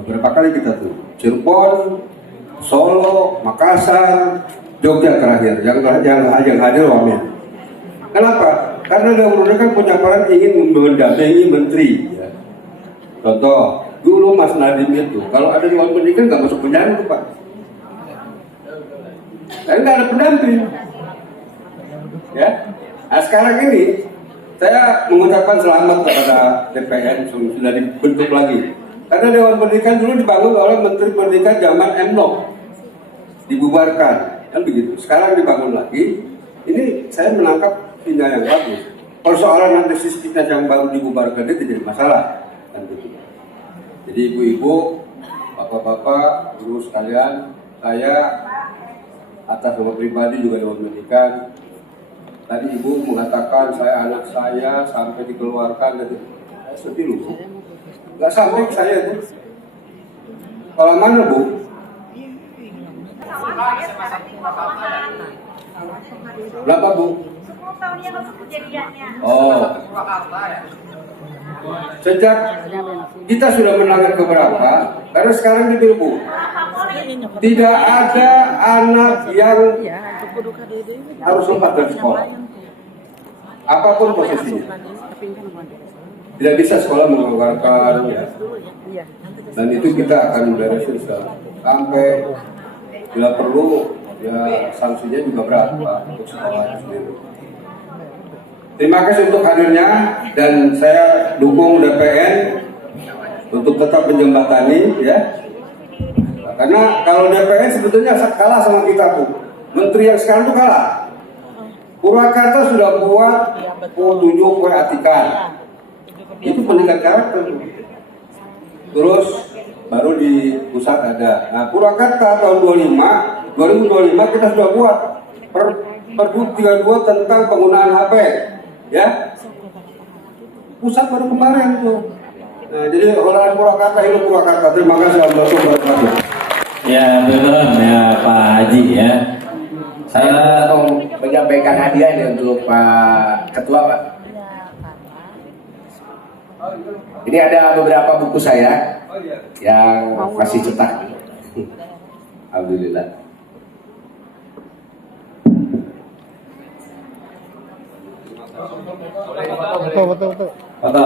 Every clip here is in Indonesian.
beberapa kali kita tuh Cirebon, Solo, Makassar, Jogja terakhir yang hadir wamen. Kenapa? Karena Dewan Pendidikan punya peran ingin mendampingi menteri. Ya. Contoh, dulu Mas Nadiem itu kalau ada Dewan Pendidikan nggak masuk penjara tuh Pak. Karena nggak ada pendamping. Ya. Nah, sekarang ini saya mengucapkan selamat kepada DPN sudah dibentuk lagi. Karena Dewan Pendidikan dulu dibangun oleh Menteri Pendidikan zaman MNO, dibubarkan, kan begitu. Sekarang dibangun lagi. Ini saya menangkap sinyal yang bagus. Persoalan nanti sistemnya yang baru dibubarkan itu jadi masalah, kan begitu. Jadi ibu-ibu, bapak-bapak, guru sekalian, saya atas nama pribadi juga Dewan Pendidikan. Tadi ibu mengatakan anak saya sampai dikeluarkan dari sedih loh. Nggak sampai ke saya itu. Kalau mana Bu? Berapa Bu? 10 tahun yang lalu kejadiannya. Oh. Sejak kita sudah menangani keberapa? Karena sekarang di Bu, tidak ada anak yang harus lepas dari sekolah. Apapun posisinya. Tidak bisa sekolah mengeluarkan ya. Dan itu kita akan beresin sampai bila perlu ya sanksinya juga berapa untuk sekolah itu sendiri. Terima kasih untuk hadirnya dan saya dukung DPN untuk tetap menjembatani ya. Karena kalau DPN sebetulnya kalah sama kita Bu. Menteri yang sekarang itu kalah. Purwakarta sudah buat tunjuk Atikan. Itu pendidikan karakter. Terus baru di pusat ada. Nah, Purwakarta tahun 2025 kita sudah buat Pergub 32 tentang penggunaan HP. Ya. Pusat baru kemarin tuh. Nah, jadi olahan Purwakarta hidup Purwakarta. Terima kasih warahmatullahi wabarakatuh. Ya, betul ya Pak Haji ya. Saya mau menyampaikan hadiah ini untuk Pak Ketua Pak. Ini ada beberapa buku saya yang masih cetak. Alhamdulillah. Betul. Foto.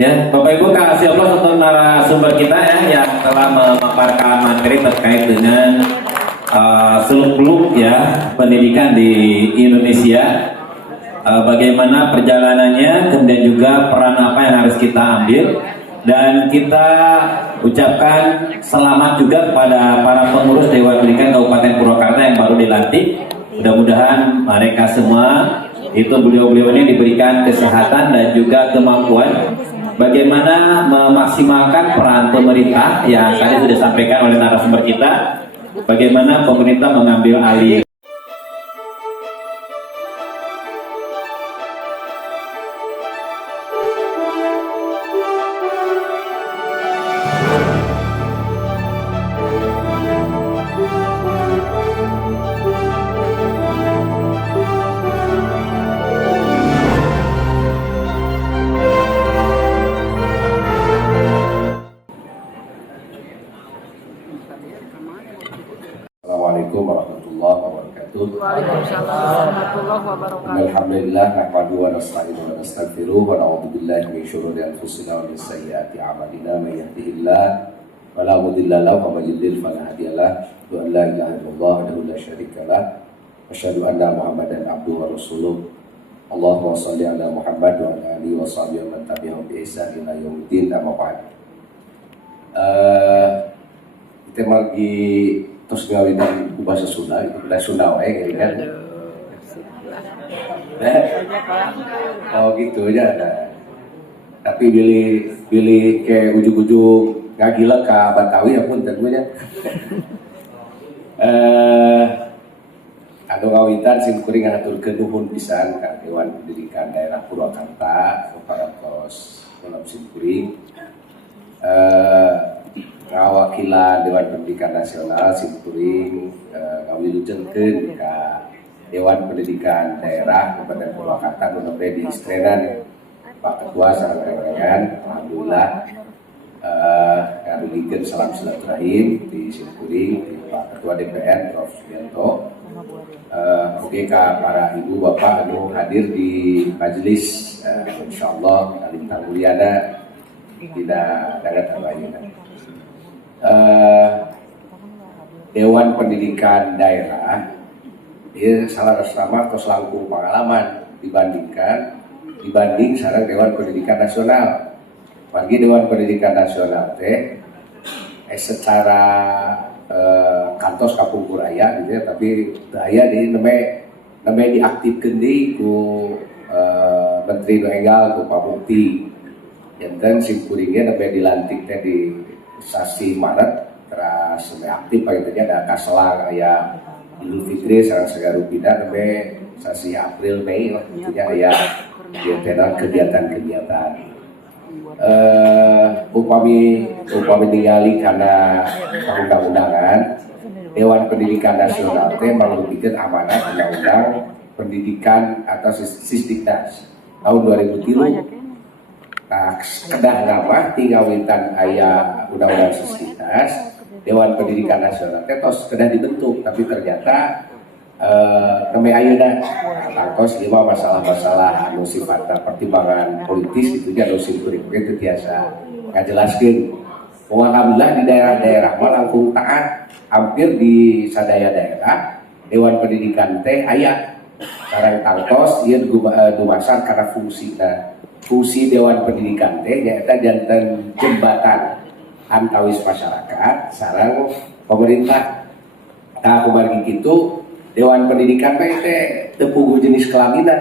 Ya, Bapak Ibu kasih Allah untuk narasumber kita ya yang telah memaparkan materi terkait dengan seluk-beluk ya pendidikan di Indonesia, bagaimana perjalanannya, kemudian juga peran apa yang harus kita ambil, dan kita ucapkan selamat juga kepada para pengurus Dewan Pendidikan Kabupaten Purwakarta yang baru dilantik. Mudah-mudahan mereka semua itu beliau-beliau ini diberikan kesehatan dan juga kemampuan bagaimana memaksimalkan peran pemerintah yang tadi sudah disampaikan oleh narasumber kita, bagaimana pemerintah mengambil alih. Assalamualaikum warahmatullahi wabarakatuh. Waalaikumsalam warahmatullahi wabarakatuh. Alhamdulillah nahmaduhu wa nasta'inuhu wa nastaghfiruh wa na'udzu billahi min syururi anfusina wa min sayyiati a'malina may yahdihillahu fala mudilla lahu wa may yudlil fala hadiya lahu wa an la ilaha illallah wahdahu la syarika lahu wa asyhadu anna Muhammadan abduhu wa rasuluh. Allahumma shalli ala Muhammad wa ala alihi wa sahbihi wa man tabi'ahum bi ihsan ila yaumil amma ba'd. Kita lagi terus ngawitan bahasa Sunda, itu bahasa Sunda wae gitu kan. Oh gitu aja. Tapi pilih kayak ujuk-ujuk ngagila ke Batawi ya pun tentunya. Anu ngawitan sim kuring ngaturkeun nuhun pisan ka Dewan Pendidikan Daerah Purwakarta kepada kos Sekolah Simkuring, ngawakilan Dewan Pendidikan Nasional Simkuring ngawilujengkeun ka Dewan Pendidikan Daerah Kabupaten Purwakarta nu di Istrenan Pak Ketua sareng rekan, alhamdulillah ngadulikeun salam silaturahim di Simkuring di Pak Ketua DPR Prof. Sugianto. Oke ka para ibu bapak anu hadir di majelis, insyaallah alintang mulyana tidak dagat abayuna. Dewan Pendidikan Daerah ini salah sama tos langkung pengalaman dibanding sareng Dewan Pendidikan Nasional. Bagi Dewan Pendidikan Nasional teh secara kantos kapungkur aya gitu ya, tapi aya di nembe diaktifkeun deui ku Menteri nu enggal ku Pak Mukti. Janten simkuringnya nembe dilantik teh di sasi Maret terus nembe aktif pagitunya ada kaselang aya Idul Fitri sareng sagarupina nembe sasi April Mei lah gitu aya kegiatan-kegiatan. Upami ningali karena undang-undangan Dewan Pendidikan Nasional teh mangrupikeun amanat undang-undang pendidikan atau Sisdiknas tahun 2003. Nah, kedah nama tinggal wintan aya undang-undang Sisdiknas, Dewan Pendidikan Nasional teh tos kedah dibentuk, tapi ternyata nembe ayeuna tangkos lima masalah-masalah anu sifatna pertimbangan politis gitu nya anu simkuring teu tiasa ngajelaskeun. Alhamdulillah di daerah-daerah mah langkung taat, hampir di sadaya daerah Dewan Pendidikan teh aya sareng tangkos ieu dumasar karena fungsi Dewan Pendidikan teh nyaeta janten jembatan antawis masyarakat sareng pemerintah. Nah kumaha kitu Dewan Pendidikan teh teu jenis kelaminan.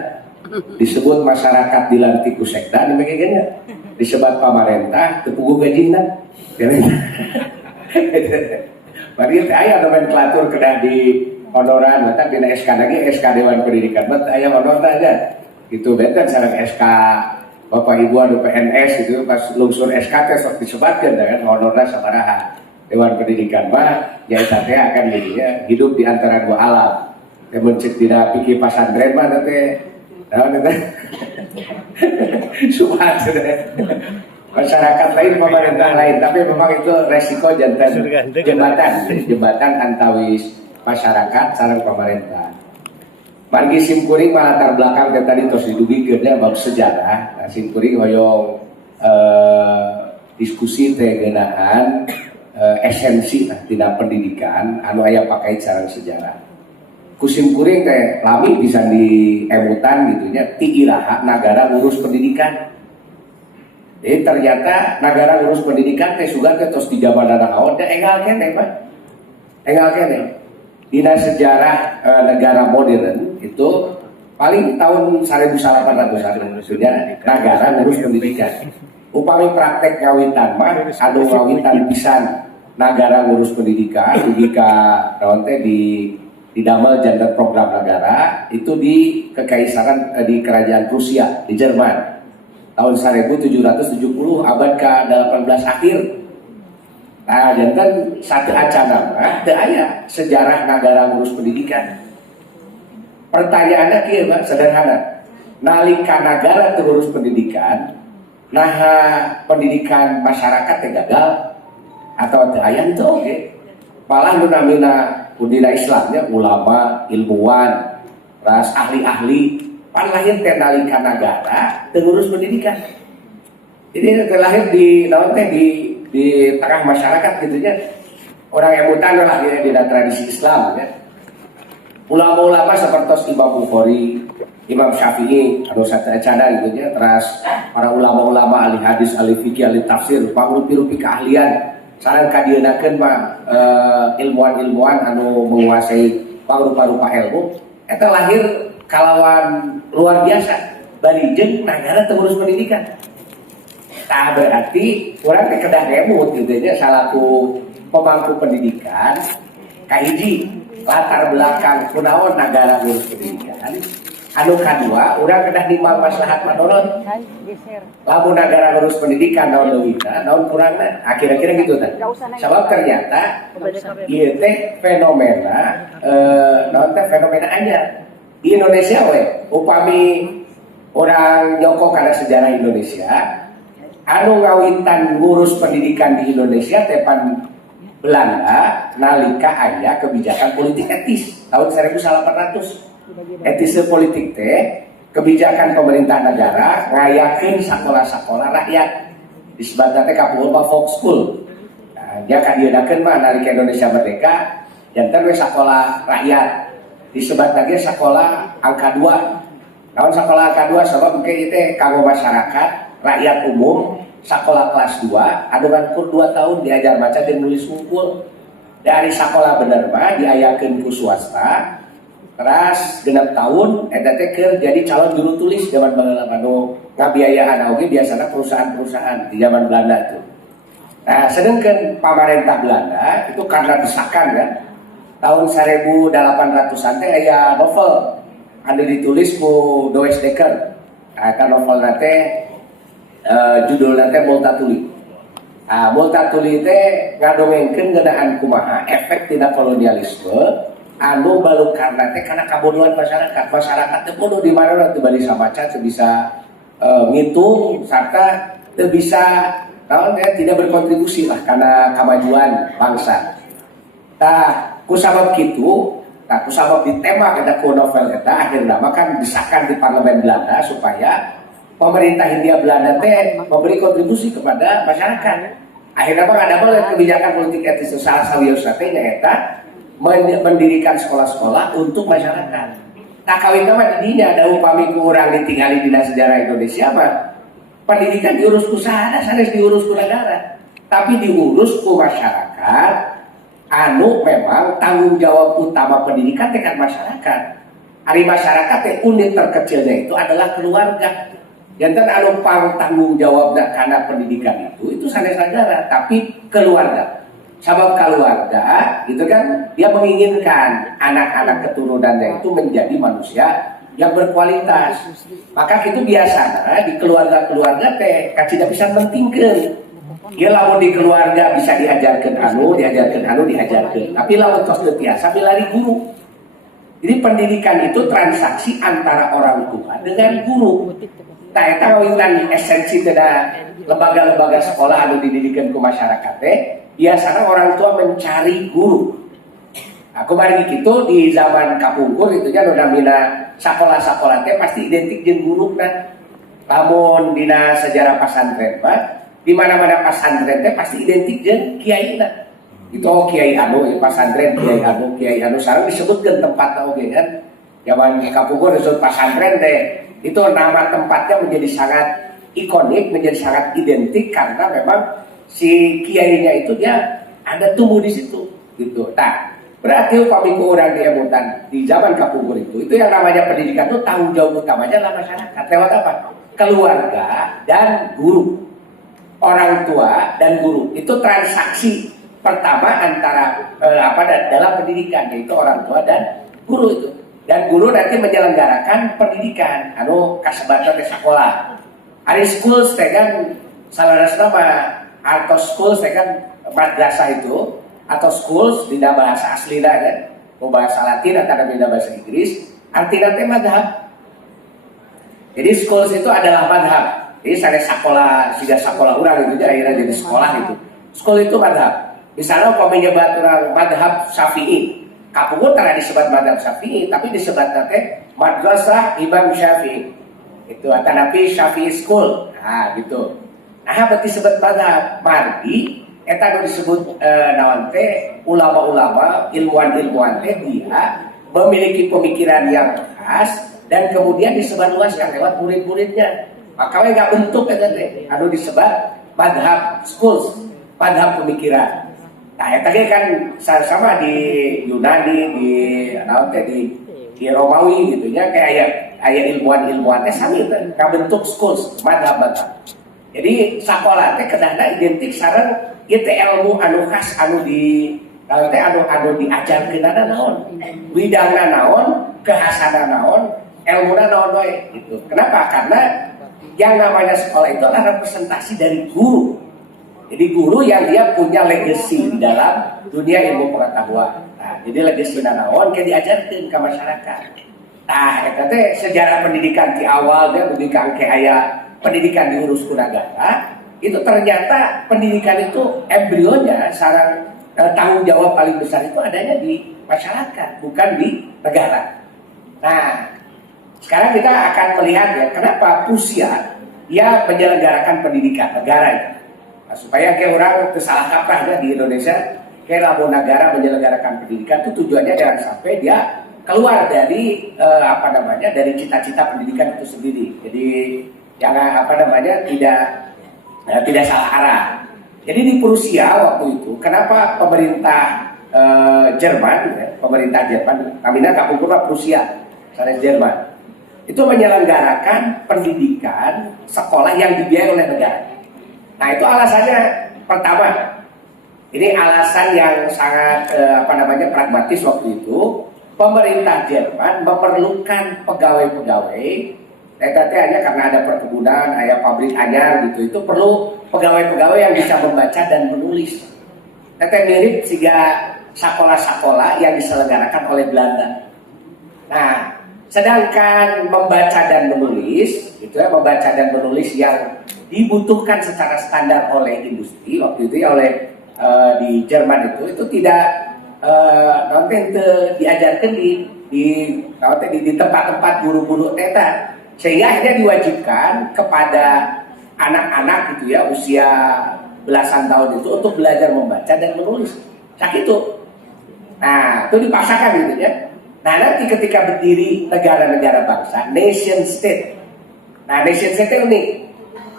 Disebut masyarakat dilantik ku sekda demikian disebut pamarentah teu puguh gajina. Bari teh aya nomenklatur kedah di honoran eta dina SK lagi SK Dewan Pendidikan mah aya honorna aja. Gitu benten sareng SK Bapak Ibu anu PNS itu pas lungsur SK teh sok disebatkeun kan honorna sabaraha. Dewan Pendidikan mah nyaeta teh akan jadinya hidup di antara dua alam. Teh mencik tidak pikir pasantren mah teh naon teh. Subhan masyarakat lain pemerintah lain, tapi memang itu resiko jembatan antawis masyarakat sareng pemerintah. Margi simkuring latar belakang teh tadi tos didugikeun bab sejarah. Nah, simkuring hoyong diskusi teh geunaan esensi tina pendidikan anu aya pakait sareng sejarah. Kusim kuring teh lami bisa diemutan gitunya ti iraha nagara ngurus pendidikan. Jadi ternyata nagara ngurus pendidikan teh sugan teh tos di jamanana haon teh enggal keneh Pak. Enggal keneh. Dina sejarah negara modern itu paling tahun 1800-an sudah negara ngurus pendidikan. Upami praktek ngawitan mah anu ngawitan pisan nagara ngurus pendidikan jika naon teh di damel jantan program negara itu di kekaisaran di kerajaan Prusia di Jerman tahun 1770 abad ke-18 akhir. Nah jantan satu acana mah teu aya sejarah negara ngurus pendidikan. Pertanyaannya kieu Pak sederhana. Nalika negara teu ngurus pendidikan, nah pendidikan masyarakat teh gagal atau teu aya teu oge. Malah nu namina budaya Islamnya ulama, ilmuwan, ras ahli-ahli pan lahir teh nalika negara teu ngurus pendidikan. Jadi teh lahir di naon teh di tengah masyarakat gitu nya. Orang emutan lah di tradisi Islam ya. Ulama-ulama seperti Imam Bukhari, Imam Syafi'i, anu satecana gitu nya, terus para ulama-ulama ahli hadis, ahli fikih, ahli tafsir, pangrupi-rupi keahlian sareng kadienakeun mah ilmuwan-ilmuwan anu menguasai pangrupa-rupa ilmu eta lahir kalawan luar biasa bari jeung nagara teu ngurus pendidikan. Tah berarti urang teh kedah ngemut gitu nya salaku pemangku pendidikan kahiji latar belakang kunaon nagara ngurus pendidikan anu kadua urang kedah nimbang maslahat madonon lamun negara ngurus pendidikan naon leuwihna naon kurangna kira-kira gitu tah sabab ternyata ieu teh fenomena naon teh fenomena anyar di Indonesia we upami orang nyoko karena sejarah Indonesia anu ngawitan ngurus pendidikan di Indonesia tepan Belanda nalika aya kebijakan politik etis tahun 1800 etis politik teh kebijakan pemerintah negara ngayakeun sekolah-sekolah rakyat disebutna teh kapulpa folk school. Nah, dia kadieunakeun mah nalika Indonesia merdeka janten we sekolah rakyat disebutna ge sekolah angka 2. Naon sekolah angka 2 sabab engke teh kanggo masyarakat rakyat umum sekolah kelas 2 anu ngankur 2 tahun diajar maca dan nulis hungkul. Dari sekolah bener mah diayakeun ku swasta teras 6 tahun eta teh keur jadi calon juru tulis zaman baheula anu ngabiayaan oge biasana perusahaan-perusahaan di zaman Belanda itu. Nah, sedangkan pemerintah Belanda itu karena desakan kan tahun 1800-an teh aya novel anu ditulis ku Doris Dekker. Nah, eta novelna teh judulna teh Multatuli. Multatuli teh ngadongengkeun ngeunaan kumaha efek tina kolonialisme anu balu karena teh karena kabodohan masyarakat teh bodoh di mana teu bari samaca teu bisa ngitung sarta teu bisa naon ya tidak berkontribusi lah karena kemajuan bangsa. Tah ku sabab kitu, tah ku sabab ditembak eta ku novel eta akhirna mah kan desakan di parlemen Belanda supaya pemerintah Hindia Belanda teh memberi kontribusi kepada masyarakat. Akhirnya mah ada kebijakan politik etis salah sawiosna teh nyaeta mendirikan sekolah-sekolah untuk masyarakat. Tak kawin mah di dinya ada upami ku urang ditinggali dina sejarah Indonesia mah pendidikan diurus ku saha sanes diurus ku negara, tapi diurus ku masyarakat anu memang tanggung jawab utama pendidikan teh kan masyarakat. Ari masyarakat teh unit terkecilnya itu adalah keluarga. Jantan anu tanggung jawabna karena pendidikan itu sanes negara, tapi keluarga. Sabab keluarga itu kan dia menginginkan anak-anak keturunannya itu menjadi manusia yang berkualitas. Maka itu biasanya di keluarga-keluarga teh tidak bisa mentingkeun. Dia lamun di keluarga bisa diajarkan anu. Tapi lamun tos teu tiasa milari guru. Jadi pendidikan itu transaksi antara orang tua dengan guru. Nah, eta kawinan esensi tina lembaga-lembaga sekolah anu dididikan ke masyarakat teh biasanya orang tua mencari guru. Aku bari kitu di zaman kapungkur itu nya namina sakola-sakola teh pasti identik jeung guruna. Lamun dina sejarah pesantren mah di mana-mana pesantren teh pasti identik jeung kiaina. Itu kiai anu pesantren kiai anu sareng disebutkeun tempatna oge kan. Zaman kapungkur disebut pesantren teh itu nama tempatnya menjadi sangat ikonik, menjadi sangat identik karena memang si kiainya itu dia ada tumbuh di situ gitu. Nah, berarti upami ku urang di emutan di zaman kapungkur itu yang namanya pendidikan itu tanggung jawab utamanya adalah masyarakat lewat apa? Keluarga dan guru. Orang tua dan guru itu transaksi pertama antara dalam pendidikan yaitu orang tua dan guru itu. Dan guru nanti menyelenggarakan pendidikan anu kasebatna teh sekolah. Ari schools teh kan salarasna mah atau schools teh kan madrasah itu atau schools dina bahasa aslina kan, mau bahasa Latin atau dina bahasa Inggris, artina teh madhab. Jadi schools itu adalah madhab. Jadi sare sekolah, siga sekolah urang itu akhirnya jadi sekolah itu. School itu madhab. Misalnya kalau menyebat orang madhab Syafi'i, kapungkur tara disebut madhab Syafi'i, tapi disebut teh madrasah Imam Syafi'i. Itu atanapi Syafi'i School. Nah, gitu. Nah, berarti disebut madhab mardi eta anu disebut naon teh ulama-ulama, ilmuwan-ilmuwan teh dia memiliki pemikiran yang khas dan kemudian disebarluaskan lewat murid-muridnya. Maka we gak bentuk eta teh anu disebut madhab schools, madhab pemikiran. Nah, eta kan sama di Yunani, di naon teh di Romawi gitu nya kayak aya ilmuwan-ilmuwan teh sami teh kabentuk schools, madhab-madhab. Jadi sekolah teh kedahna identik sareng ieu teh ilmu anu khas anu di anu diajarkeunana naon, widangna naon, kehasana naon, ilmunya naon wae gitu. Kenapa? Karena yang namanya sekolah itu adalah representasi dari guru. Jadi guru yang dia punya legacy di dalam dunia ilmu pengetahuan. Nah, jadi legacy naon kayak diajarkan ke masyarakat. Nah, eta teh sejarah pendidikan di awal dia pendidikan kayak aya pendidikan diurus ku negara, itu ternyata pendidikan itu embrionya sarang tanggung jawab paling besar itu adanya di masyarakat, bukan di negara. Nah, sekarang kita akan melihat ya kenapa Rusia ya menyelenggarakan pendidikan negara itu. Nah, supaya kayak orang kesalah kaprah ya di Indonesia, kayak lamun negara menyelenggarakan pendidikan itu tujuannya jangan sampai dia keluar dari dari cita-cita pendidikan itu sendiri. Jadi jangan tidak salah arah. Jadi di Prusia waktu itu, kenapa pemerintah Jerman, kami kapungkur Prusia, sana Jerman, itu menyelenggarakan pendidikan sekolah yang dibiayai oleh negara. Nah itu alasannya pertama, ini alasan yang sangat pragmatis waktu itu. Pemerintah Jerman memerlukan pegawai-pegawai, hanya karena ada perkebunan, ada pabrik anyar gitu, itu perlu pegawai-pegawai yang bisa membaca dan menulis. Teteh mirip sehingga sekolah-sekolah yang diselenggarakan oleh Belanda. Nah, sedangkan membaca dan menulis, membaca dan menulis yang dibutuhkan secara standar oleh industri waktu itu ya oleh di Jerman itu tidak diajarkan di tempat-tempat guru-guru eta, sehingga akhirnya diwajibkan kepada anak-anak gitu ya usia belasan tahun itu untuk belajar membaca dan menulis. Itu. Nah, itu dipaksakan gitu ya. Nah, nanti ketika berdiri negara-negara bangsa, nation state. Nah, nation state ini.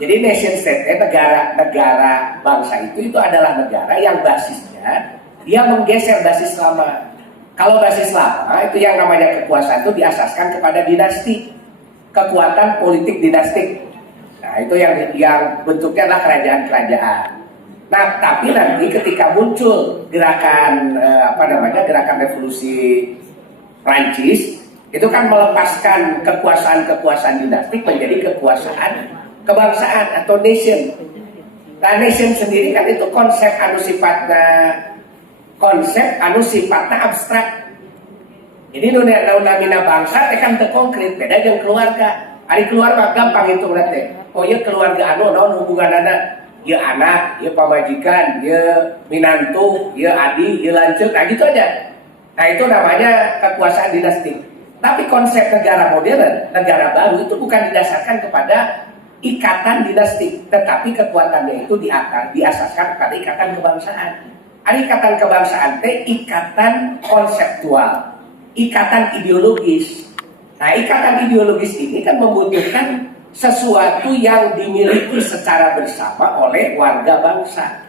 Jadi nation state, negara bangsa itu adalah negara yang basisnya dia menggeser basis lama. Kalau basis lama itu yang namanya kekuasaan itu diasaskan kepada dinasti, kekuatan politik dinastik. Nah itu yang bentuknya adalah kerajaan-kerajaan. Nah tapi nanti ketika muncul gerakan gerakan revolusi Prancis, itu kan melepaskan kekuasaan dinastik menjadi kekuasaan kebangsaan atau nation. Nah nation sendiri kan itu konsep sifatnya abstrak. Jadi namina bangsa kan terkonkret, beda dengan keluarga. Ari keluarga gampang itu nanti. Oh ya keluarga naon hubunganana, ya anak, ya pamajikan, ya minantu, ya adi, ya lanceuk, nah gitu aja. Nah itu namanya kekuasaan dinasti. Tapi konsep negara modern, negara baru itu bukan didasarkan kepada ikatan dinasti, tetapi kekuatannya itu diasaskan pada ikatan kebangsaan. Ikatan kebangsaan teh ikatan konseptual, ikatan ideologis. Nah, ikatan ideologis ini kan membutuhkan sesuatu yang dimiliki secara bersama oleh warga bangsa.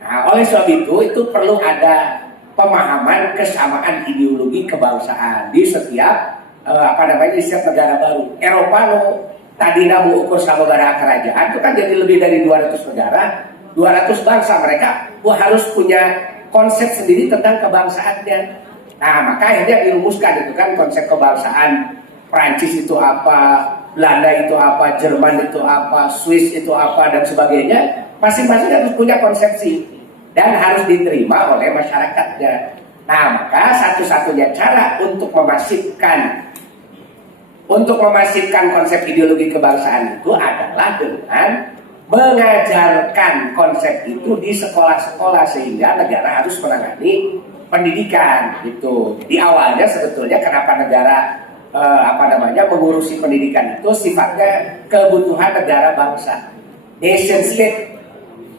Nah, oleh sebab itu perlu ada pemahaman kesamaan ideologi kebangsaan di setiap di setiap negara baru. Eropa tadi namu ukur sababaraha kerajaan itu kan jadi lebih dari 200 negara. 200 bangsa, mereka harus punya konsep sendiri tentang kebangsaannya. Nah maka akhirnya dirumuskan itu kan konsep kebangsaan. Prancis itu apa, Belanda itu apa, Jerman itu apa, Swiss itu apa dan sebagainya. Masing-masing harus punya konsepsi dan harus diterima oleh masyarakatnya. Nah maka satu-satunya cara untuk memasifkan konsep ideologi kebangsaan itu adalah dengan mengajarkan konsep itu di sekolah-sekolah sehingga negara harus menangani pendidikan gitu. Di awalnya sebetulnya kenapa negara mengurusi pendidikan itu sifatnya kebutuhan negara bangsa, nation state.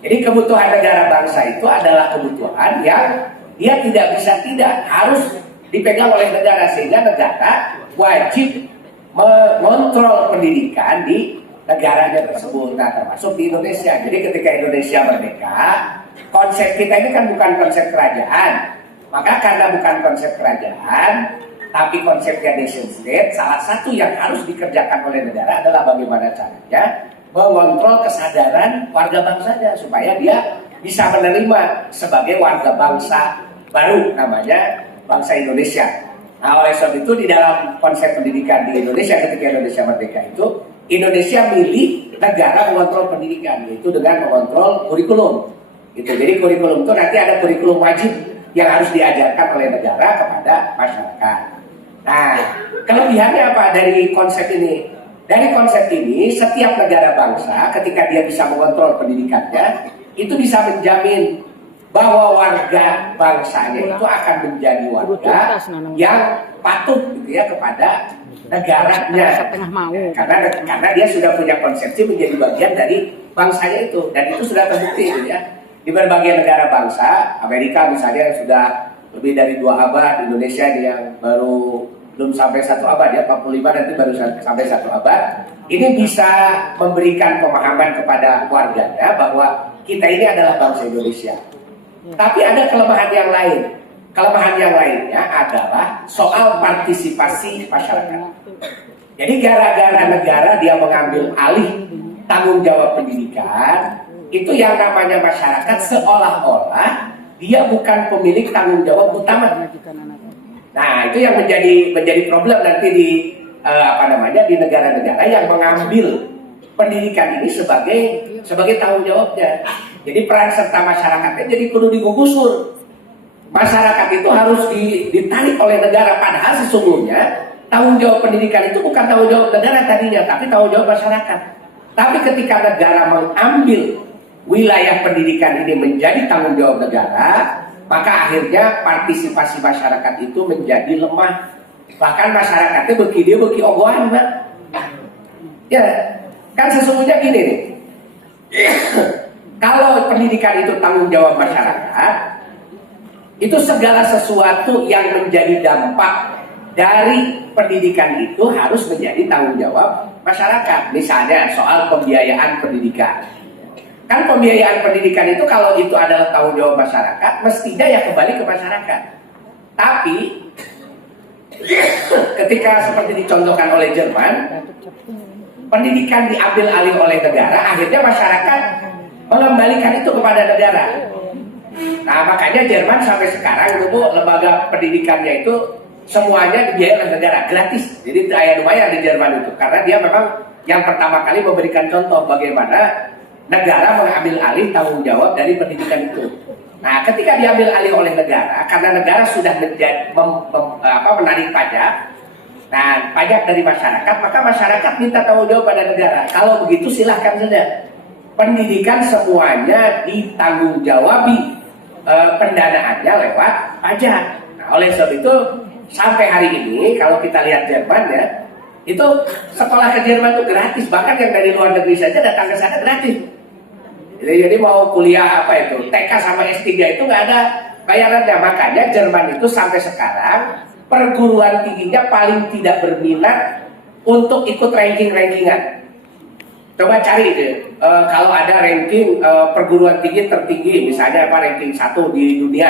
Jadi kebutuhan negara bangsa itu adalah kebutuhan yang dia tidak harus dipegang oleh negara, sehingga negara wajib mengontrol pendidikan di negaranya tersebut. Nah termasuk di Indonesia. Jadi ketika Indonesia merdeka, konsep kita ini kan bukan konsep kerajaan. Maka karena bukan konsep kerajaan, tapi konsepnya nation state, salah satu yang harus dikerjakan oleh negara adalah bagaimana caranya mengontrol kesadaran warga bangsanya supaya dia bisa menerima sebagai warga bangsa baru, namanya bangsa Indonesia. Nah, oleh sebab itu di dalam konsep pendidikan di Indonesia ketika Indonesia merdeka itu, Indonesia milih negara mengontrol pendidikan, yaitu dengan mengontrol kurikulum. Gitu. Jadi kurikulum itu nanti ada kurikulum wajib yang harus diajarkan oleh negara kepada masyarakat. Nah, kelebihannya apa dari konsep ini? Dari konsep ini, setiap negara bangsa ketika dia bisa mengontrol pendidikannya, itu bisa menjamin bahwa warga bangsanya itu akan menjadi warga yang patuh gitu ya kepada negaranya. Karena dia sudah punya konsepsi menjadi bagian dari bangsanya itu, dan itu sudah terbukti gitu ya. Di berbagai negara bangsa, Amerika misalnya sudah lebih dari 2 abad, Indonesia yang baru belum sampai 1 abad ya, 45 nanti baru sampai 1 abad. Ini bisa memberikan pemahaman kepada warganya bahwa kita ini adalah bangsa Indonesia. Tapi ada kelemahan yang lain. Kelemahan yang lainnya adalah soal partisipasi masyarakat. Jadi gara-gara negara dia mengambil alih tanggung jawab pendidikan, itu yang namanya masyarakat seolah-olah dia bukan pemilik tanggung jawab utama. Nah, itu yang menjadi problem nanti di di negara-negara yang mengambil pendidikan ini sebagai tanggung jawabnya. Jadi peran serta masyarakatnya jadi kudu digusur. Masyarakat itu harus ditarik oleh negara, padahal sesungguhnya tanggung jawab pendidikan itu bukan tanggung jawab negara tadinya, tapi tanggung jawab masyarakat. Tapi ketika negara mengambil wilayah pendidikan ini menjadi tanggung jawab negara, maka akhirnya partisipasi masyarakat itu menjadi lemah. Bahkan masyarakatnya beki ogohan, Mbak. Ya, kan sesungguhnya gini nih. Kalau pendidikan itu tanggung jawab masyarakat, itu segala sesuatu yang menjadi dampak dari pendidikan itu harus menjadi tanggung jawab masyarakat. Misalnya soal pembiayaan pendidikan. Kan pembiayaan pendidikan itu kalau itu adalah tanggung jawab masyarakat, mestinya ya kembali ke masyarakat. Tapi ketika seperti dicontohkan oleh Jerman, pendidikan diambil alih oleh negara, akhirnya masyarakat mengembalikan itu kepada negara. Nah, makanya Jerman sampai sekarang itu Bu, lembaga pendidikannya itu semuanya dibiayai oleh negara, gratis. Jadi lumayan di Jerman itu, karena dia memang yang pertama kali memberikan contoh bagaimana negara mengambil alih tanggung jawab dari pendidikan itu. Nah, ketika diambil alih oleh negara, karena negara sudah menarik pajak, nah pajak dari masyarakat, maka masyarakat minta tanggung jawab pada negara. Kalau begitu silahkan saja. Pendidikan semuanya ditanggung-jawabi, pendanaannya lewat pajak. Nah, oleh sebab itu sampai hari ini kalau kita lihat Jerman ya, itu sekolah ke Jerman itu gratis, bahkan yang dari luar negeri saja datang ke sana gratis. Jadi mau kuliah apa itu TK sama S3 itu nggak ada bayarannya. Makanya Jerman itu sampai sekarang perguruan tingginya paling tidak berminat untuk ikut rankingan. Coba cari deh, kalau ada ranking perguruan tinggi tertinggi, misalnya ranking 1 di dunia,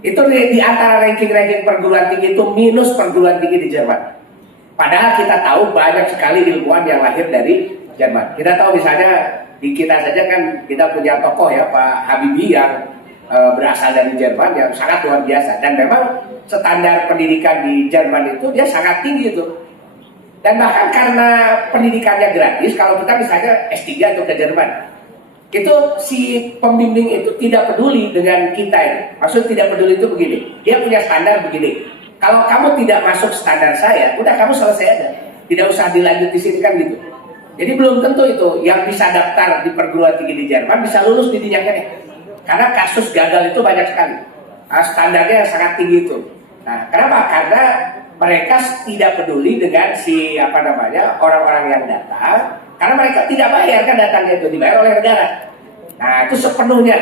itu di antara ranking perguruan tinggi itu minus perguruan tinggi di Jerman. Padahal kita tahu banyak sekali ilmuwan yang lahir dari Jerman. Kita tahu misalnya di kita saja kan kita punya tokoh ya Pak Habibie yang berasal dari Jerman yang sangat luar biasa, dan memang standar pendidikan di Jerman itu dia sangat tinggi itu. Dan bahkan karena pendidikannya gratis, kalau kita misalnya S3 atau ke Jerman, itu si pembimbing itu tidak peduli dengan kita ini. Maksud tidak peduli itu begini, dia punya standar begini. Kalau kamu tidak masuk standar saya, udah kamu selesai aja, tidak usah dilanjut di sini kan gitu. Jadi belum tentu itu yang bisa daftar di perguruan tinggi di Jerman bisa lulus di dinyaknya. Karena kasus gagal itu banyak sekali. Standarnya sangat tinggi itu. Nah, kenapa? Karena mereka tidak peduli dengan orang-orang yang datang, karena mereka tidak bayar kan datangnya itu, dibayar oleh negara. Nah, itu sepenuhnya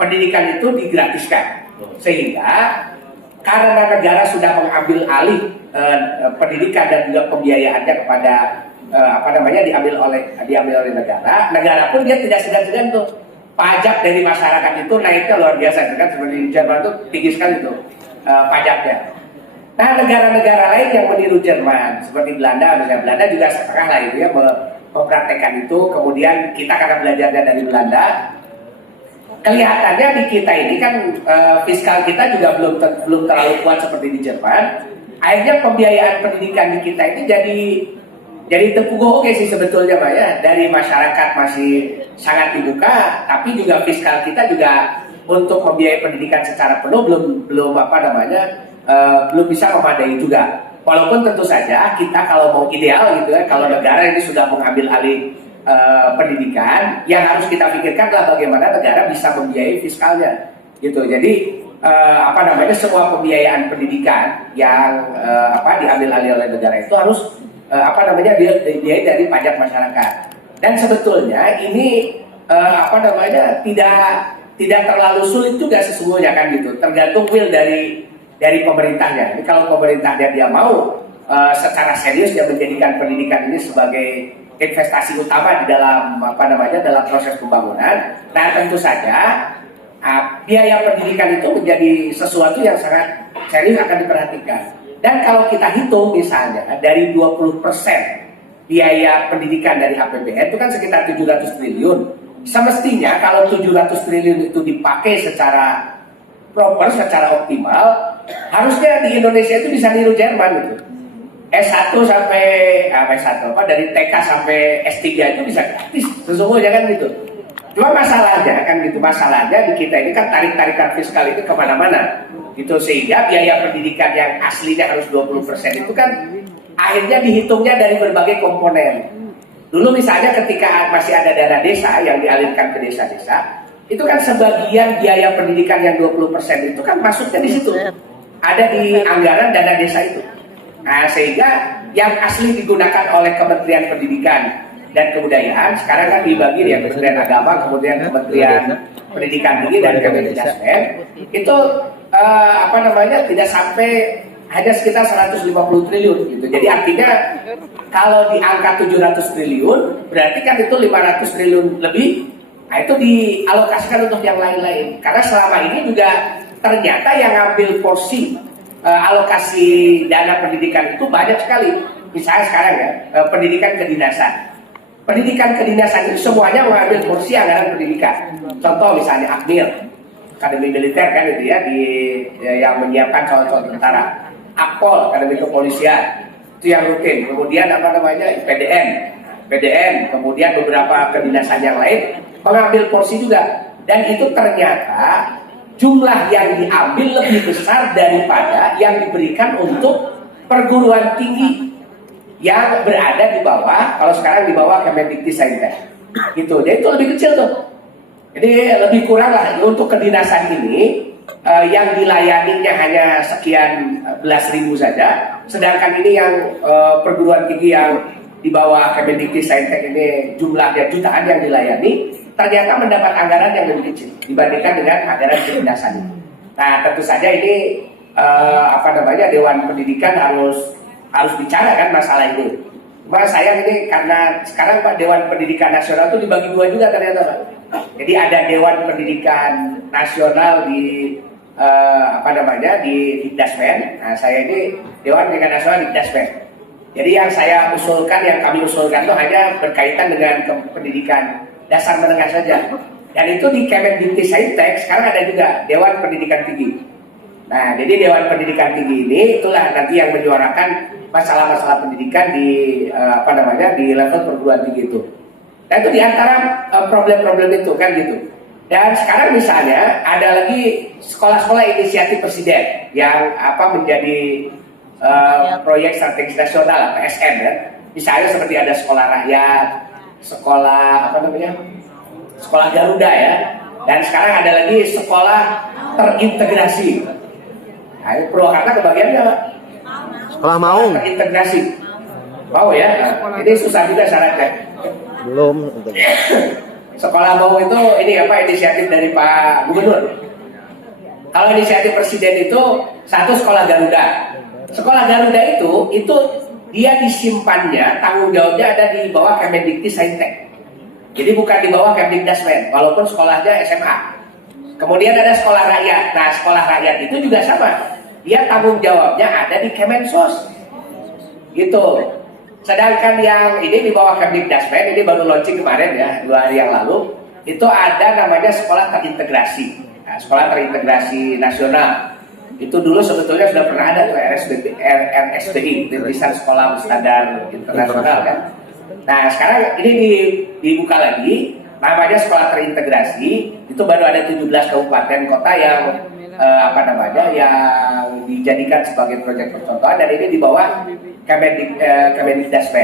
pendidikan itu digratiskan. Sehingga karena negara sudah mengambil alih pendidikan dan juga pembiayaannya kepada diambil oleh negara. Negara pun dia tidak segan-segan tuh. Pajak dari masyarakat itu naiknya luar biasa, kan seperti di Jerman itu tinggi sekali tuh pajaknya. Nah, negara-negara lain yang meniru Jerman, seperti Belanda, misalnya Belanda juga setengah lah itu ya mempraktekkan itu. Kemudian kita karena belajarnya dari Belanda, kelihatannya di kita ini kan fiskal kita juga belum terlalu kuat seperti di Jerman. akhirnya pembiayaan pendidikan di kita ini jadi terpukul oke sih sebetulnya Pak ya. Dari masyarakat masih sangat dibuka, tapi juga fiskal kita juga untuk membiayai pendidikan secara penuh belum belum bisa memadai juga. Walaupun tentu saja kita kalau mau ideal gitu ya, kalau negara ini sudah mengambil alih pendidikan, yang harus kita pikirkan adalah bagaimana negara bisa membiayai fiskalnya gitu. Jadi semua pembiayaan pendidikan yang diambil alih oleh negara itu harus dibiayai dari pajak masyarakat. Dan sebetulnya ini tidak terlalu sulit juga sesungguhnya kan gitu. Tergantung will dari pemerintahnya. Ini kalau pemerintahnya dia mau secara serius dia menjadikan pendidikan ini sebagai investasi utama di dalam dalam proses pembangunan. Nah tentu saja biaya pendidikan itu menjadi sesuatu yang sangat serius akan diperhatikan. Dan kalau kita hitung misalnya dari 20% biaya pendidikan dari APBN itu kan sekitar 700 triliun. Semestinya kalau 700 triliun itu dipakai secara proper, secara optimal, harusnya di Indonesia itu bisa niru Jerman gitu. S1 sampai dari TK sampai S3 itu bisa gratis sesungguhnya kan gitu. Cuma masalahnya di kita ini kan tarik-tarikan fiskal itu kemana-mana gitu, sehingga biaya pendidikan yang aslinya harus 20% itu kan akhirnya dihitungnya dari berbagai komponen. Dulu misalnya ketika masih ada dana desa yang dialirkan ke desa-desa, itu kan sebagian biaya pendidikan yang 20% itu kan masuknya di situ, ada di anggaran dana desa itu. Nah sehingga yang asli digunakan oleh Kementerian Pendidikan dan Kebudayaan sekarang kan dibagi ya Kementerian Agama, kemudian Kementerian Pendidikan Tinggi dan Kemendikbud itu tidak sampai hanya sekitar 150 triliun gitu. Jadi artinya kalau di angka 700 triliun berarti kan itu 500 triliun lebih. Nah itu dialokasikan untuk yang lain-lain. Karena selama ini juga ternyata yang ngambil porsi alokasi dana pendidikan itu banyak sekali. Misalnya sekarang ya pendidikan kedinasan. Pendidikan kedinasan itu semuanya mengambil porsi anggaran pendidikan. Contoh misalnya Akmil, Akademi Militer kan itu ya yang menyiapkan calon-calon tentara. Akpol, Akademi Kepolisian itu yang rutin. Kemudian PDN, kemudian beberapa kedinasan yang lain mengambil porsi juga. Dan itu ternyata jumlah yang diambil lebih besar daripada yang diberikan untuk perguruan tinggi yang berada di bawah, kalau sekarang di bawah Kemendikbud gitu. Jadi itu lebih kecil tuh. Jadi lebih kurang lah untuk kedinasan ini yang dilayaninya hanya sekian belas ribu saja, sedangkan ini yang perguruan tinggi yang di bawah Kemendikbud ini jumlahnya jutaan yang dilayani, ternyata mendapat anggaran yang lebih kecil dibandingkan dengan anggaran kedinasan ini. Nah tentu saja ini Dewan Pendidikan harus bicara kan masalah ini. Cuma sayang ini karena sekarang Pak Dewan Pendidikan Nasional itu dibagi dua juga ternyata Pak. Jadi ada Dewan Pendidikan Nasional di di Dikdasmen. Nah saya ini Dewan Pendidikan Nasional di Dikdasmen. Jadi yang kami usulkan itu hanya berkaitan dengan pendidikan dasar menengah saja. Dan itu di Kemendikbud sekarang ada juga Dewan Pendidikan Tinggi. Nah, jadi Dewan Pendidikan Tinggi ini itulah nanti yang menyuarakan masalah-masalah pendidikan di di level perguruan tinggi itu. Dan itu diantara problem-problem itu kan gitu. Dan sekarang misalnya ada lagi sekolah-sekolah inisiatif presiden yang menjadi proyek strategis nasional PSN ya. Misalnya seperti ada sekolah rakyat, sekolah sekolah Garuda ya. Dan sekarang ada lagi sekolah terintegrasi. Nah, ini Purwakarta kebagiannya Pak. Sekolah Maung. Terintegrasi. Mau ya? Ini susah juga syaratnya. Belum. Sekolah Maung itu inisiatif dari Pak Gubernur. Kalau inisiatif presiden itu satu sekolah Garuda. Sekolah Garuda itu dia disimpannya, tanggung jawabnya ada di bawah Kemendikbud. Jadi bukan di bawah Kemdikdasmen, walaupun sekolahnya SMA. Kemudian ada sekolah rakyat. Nah, sekolah rakyat itu juga sama. Dia tanggung jawabnya ada di Kemensos. Gitu. Sedangkan yang ini di bawah Kemdikdasmen, ini baru launching kemarin ya, 2 hari yang lalu. Itu ada namanya sekolah terintegrasi. Nah, sekolah terintegrasi nasional. Itu dulu sebetulnya sudah pernah ada tuh RSBI, Rintisan Sekolah Standar Internasional kan. Nah sekarang ini dibuka lagi, namanya sekolah terintegrasi. Itu baru ada 17 kabupaten kota yang yang dijadikan sebagai proyek percontohan, dan ini di bawah Kemendikbud.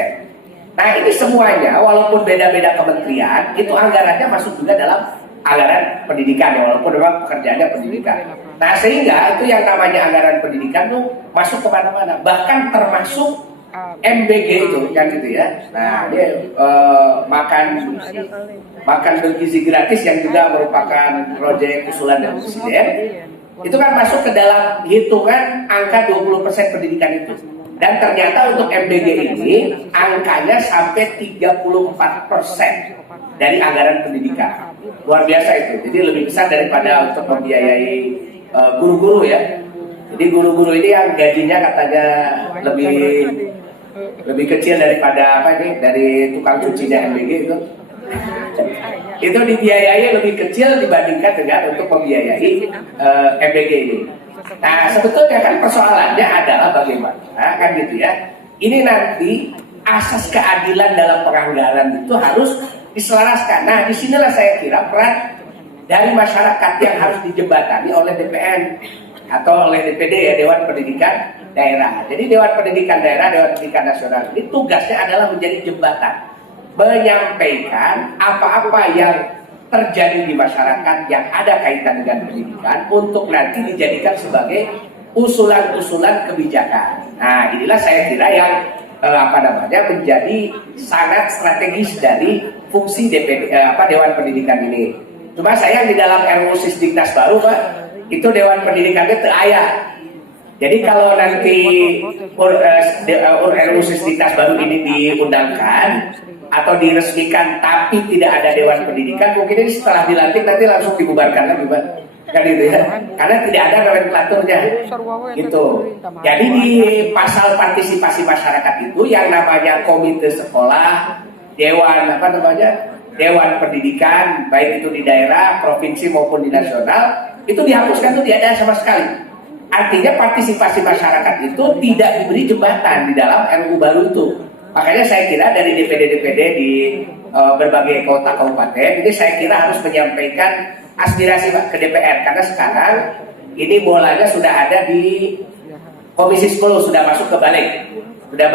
Nah ini semuanya walaupun beda-beda kementerian, itu anggarannya masuk juga dalam anggaran pendidikan ya, walaupun memang pekerjaannya pendidikan. Nah sehingga itu yang namanya anggaran pendidikan tuh masuk kemana-mana, bahkan termasuk MBG itu kan gitu ya. Nah dia makan bergizi gratis yang juga merupakan proyek usulan dari Presiden, itu kan masuk ke dalam hitungan angka 20% pendidikan itu. Dan ternyata untuk MBG ini angkanya sampai 34% dari anggaran pendidikan. Luar biasa itu. Jadi lebih besar daripada untuk membiayai guru-guru ya. Jadi guru-guru ini yang gajinya katanya lebih kecil daripada dari tukang cucinya MBG itu. Itu dibiayai lebih kecil dibandingkan dengan untuk membiayai MBG ini. Nah sebetulnya kan persoalannya adalah bagaimana kan gitu ya. Ini nanti asas keadilan dalam penganggaran itu harus diselaraskan. Nah disinilah saya kira peran dari masyarakat yang harus dijembatani oleh DPN atau oleh DPD ya, Dewan Pendidikan Daerah. Jadi Dewan Pendidikan Daerah, Dewan Pendidikan Nasional ini tugasnya adalah menjadi jembatan, menyampaikan apa-apa yang terjadi di masyarakat yang ada kaitan dengan pendidikan untuk nanti dijadikan sebagai usulan-usulan kebijakan. Nah inilah saya kira yang menjadi sangat strategis dari fungsi Dewan Pendidikan ini. Cuma sayang di dalam RUU Sisdiknas baru Pak, itu Dewan Pendidikannya terayah. Jadi kalau nanti RUU Sisdiknas baru ini diundangkan atau diresmikan tapi tidak ada Dewan Pendidikan, mungkin ini setelah dilantik nanti langsung dibubarkan lagi Pak. Kan itu ya, karena tidak ada nomenklaturnya gitu. Jadi di pasal partisipasi masyarakat itu yang namanya komite sekolah, Dewan Pendidikan, baik itu di daerah, provinsi maupun di nasional, itu dihapuskan, itu tidak ada sama sekali. Artinya partisipasi masyarakat itu tidak diberi jembatan di dalam RUU baru itu. Makanya saya kira dari DPD-DPD di berbagai kota kabupaten ini saya kira harus menyampaikan aspirasi ke DPR, karena sekarang ini bolanya sudah ada di Komisi 10, sudah masuk ke balik, sudah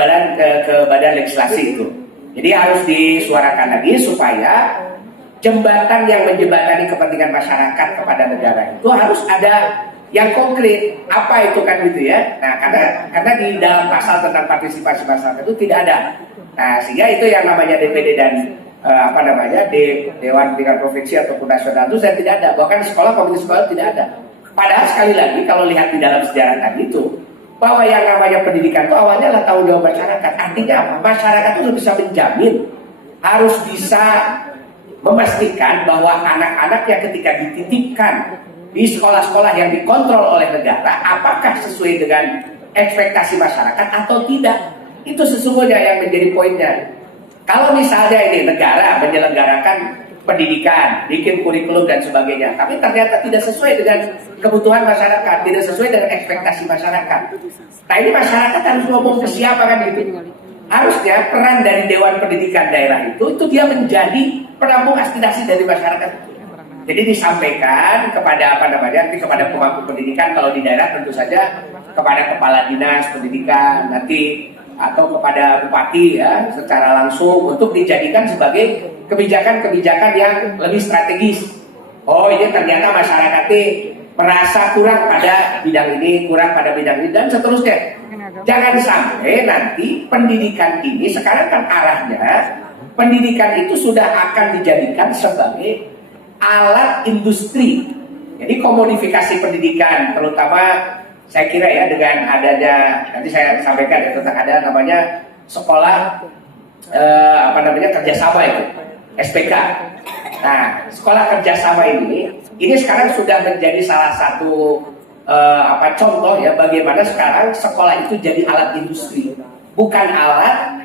ke badan legislasi itu. Jadi harus disuarakan lagi supaya jembatan yang menjembatani kepentingan masyarakat kepada negara itu harus ada yang konkret. Apa itu kan gitu ya. Nah karena di dalam pasal tentang partisipasi masyarakat itu tidak ada. Nah sehingga itu yang namanya DPD dan Dewan Pendidikan Provinsi ataupun Nasional itu saya tidak ada. Bahkan sekolah, komite sekolah tidak ada. Padahal sekali lagi kalau lihat di dalam sejarah tadi itu, bahwa yang namanya pendidikan itu awalnya adalah tanggung jawab masyarakat. Artinya apa? Masyarakat itu bisa menjamin, harus bisa memastikan bahwa anak-anaknya ketika dititipkan di sekolah-sekolah yang dikontrol oleh negara, apakah sesuai dengan ekspektasi masyarakat atau tidak. Itu sesungguhnya yang menjadi poinnya. Kalau misalnya ini negara menyelenggarakan pendidikan, bikin kurikulum dan sebagainya, tapi ternyata tidak sesuai dengan kebutuhan masyarakat, tidak sesuai dengan ekspektasi masyarakat. Nah ini masyarakat harus ngomong ke siapa kan gitu. Harusnya peran dari Dewan Pendidikan Daerah itu dia menjadi penampung aspirasi dari masyarakat. Jadi disampaikan kepada kepada pemangku pendidikan, kalau di daerah tentu saja kepada kepala dinas pendidikan nanti, atau kepada bupati ya secara langsung, untuk dijadikan sebagai kebijakan-kebijakan yang lebih strategis. Oh ini ternyata masyarakatnya merasa kurang pada bidang ini, kurang pada bidang ini, dan seterusnya. Jangan sampai nanti pendidikan ini, sekarang kan arahnya pendidikan itu sudah akan dijadikan sebagai alat industri. Jadi komodifikasi pendidikan, terutama saya kira ya dengan adanya, nanti saya sampaikan ya, tentang ada namanya sekolah kerjasama itu, SPK. Nah, sekolah kerjasama ini sekarang sudah menjadi salah satu contoh ya bagaimana sekarang sekolah itu jadi alat industri, bukan alat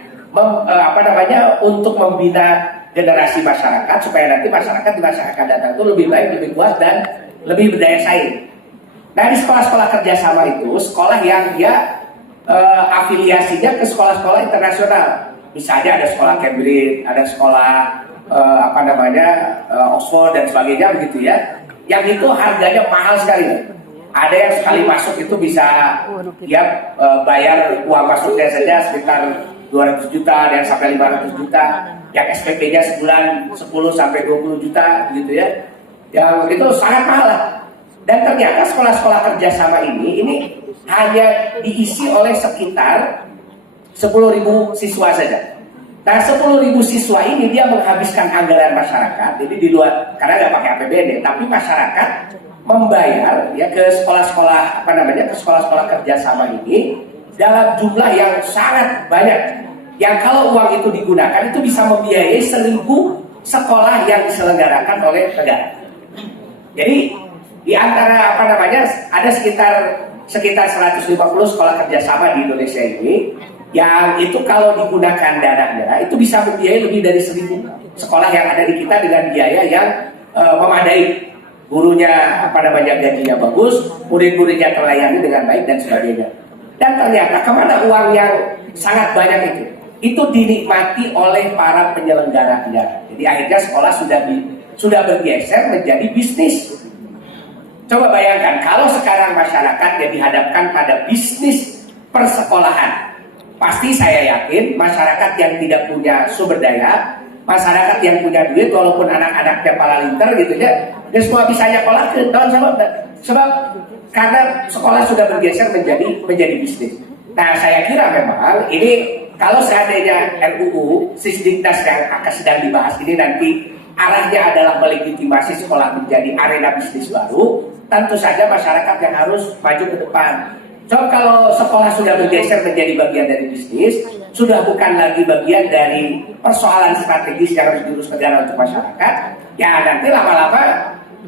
untuk membina generasi masyarakat supaya nanti masyarakat di masa akan datang itu lebih baik, lebih kuat dan lebih berdaya saing. Nah di sekolah-sekolah kerjasama itu sekolah yang dia afiliasinya ke sekolah-sekolah internasional. Misalnya ada sekolah Cambridge, ada sekolah Oxford dan sebagainya begitu ya. Yang itu harganya mahal sekali. Ada yang sekali masuk itu bisa ya bayar uang masuknya saja sekitar 200 juta dan sampai 500 juta. Yang SPP-nya sebulan 10 sampai 20 juta gitu ya. Yang itu sangat mahal lah. Dan ternyata sekolah-sekolah kerjasama ini hanya diisi oleh sekitar 10.000 siswa saja. Nah 10.000 siswa ini dia menghabiskan anggaran masyarakat. Jadi di luar, karena nggak pakai APBD, tapi masyarakat membayar ya ke sekolah-sekolah ke sekolah-sekolah kerjasama ini dalam jumlah yang sangat banyak. Yang kalau uang itu digunakan itu bisa membiayai 1.000 sekolah yang diselenggarakan oleh negara. Jadi di antara ada sekitar 150 sekolah kerjasama di Indonesia ini yang itu kalau digunakan dananya itu bisa membiayai lebih dari 1.000 sekolah yang ada di kita dengan biaya yang memadai. Gurunya gajinya bagus, murid-muridnya terlayani dengan baik dan sebagainya. Dan ternyata kemana uang yang sangat banyak itu dinikmati oleh para penyelenggaranya. Jadi akhirnya sekolah sudah bergeser menjadi bisnis. Coba bayangkan kalau sekarang masyarakat yang dihadapkan pada bisnis persekolahan, pasti saya yakin masyarakat yang tidak punya sumber daya, masyarakat yang punya duit walaupun anak-anaknya palalinter gitu ya, dia semua bisa nyekolah ke tahun sebab karena sekolah sudah bergeser menjadi bisnis. Nah saya kira memang ini kalau seandainya RUU Sisdiknas yang akan sedang dibahas ini nanti arahnya adalah melegitimasi sekolah menjadi arena bisnis baru, tentu saja masyarakat yang harus maju ke depan. So kalau sekolah sudah bergeser menjadi bagian dari bisnis, sudah bukan lagi bagian dari persoalan strategis yang harus diurus negara untuk masyarakat, ya nanti lama-lama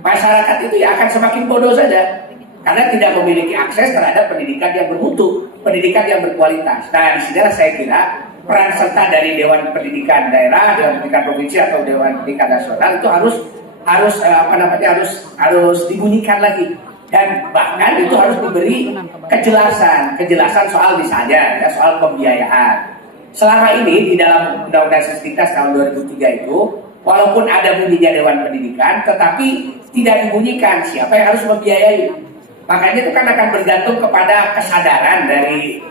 masyarakat itu ya akan semakin bodoh saja. Karena tidak memiliki akses terhadap pendidikan yang bermutu, pendidikan yang berkualitas. Nah, di sini saya kira peran serta dari Dewan Pendidikan Daerah, Dewan Pendidikan Provinsi atau Dewan Pendidikan Nasional itu harus dibunyikan lagi. Dan bahkan itu harus diberi kejelasan soal misalnya ya, soal pembiayaan. Selama ini di dalam Undang-Undang Sisdiknas tahun 2003 itu, walaupun ada bunyinya Dewan Pendidikan, tetapi tidak dibunyikan siapa yang harus membiayai. Makanya itu kan akan bergantung kepada kesadaran dari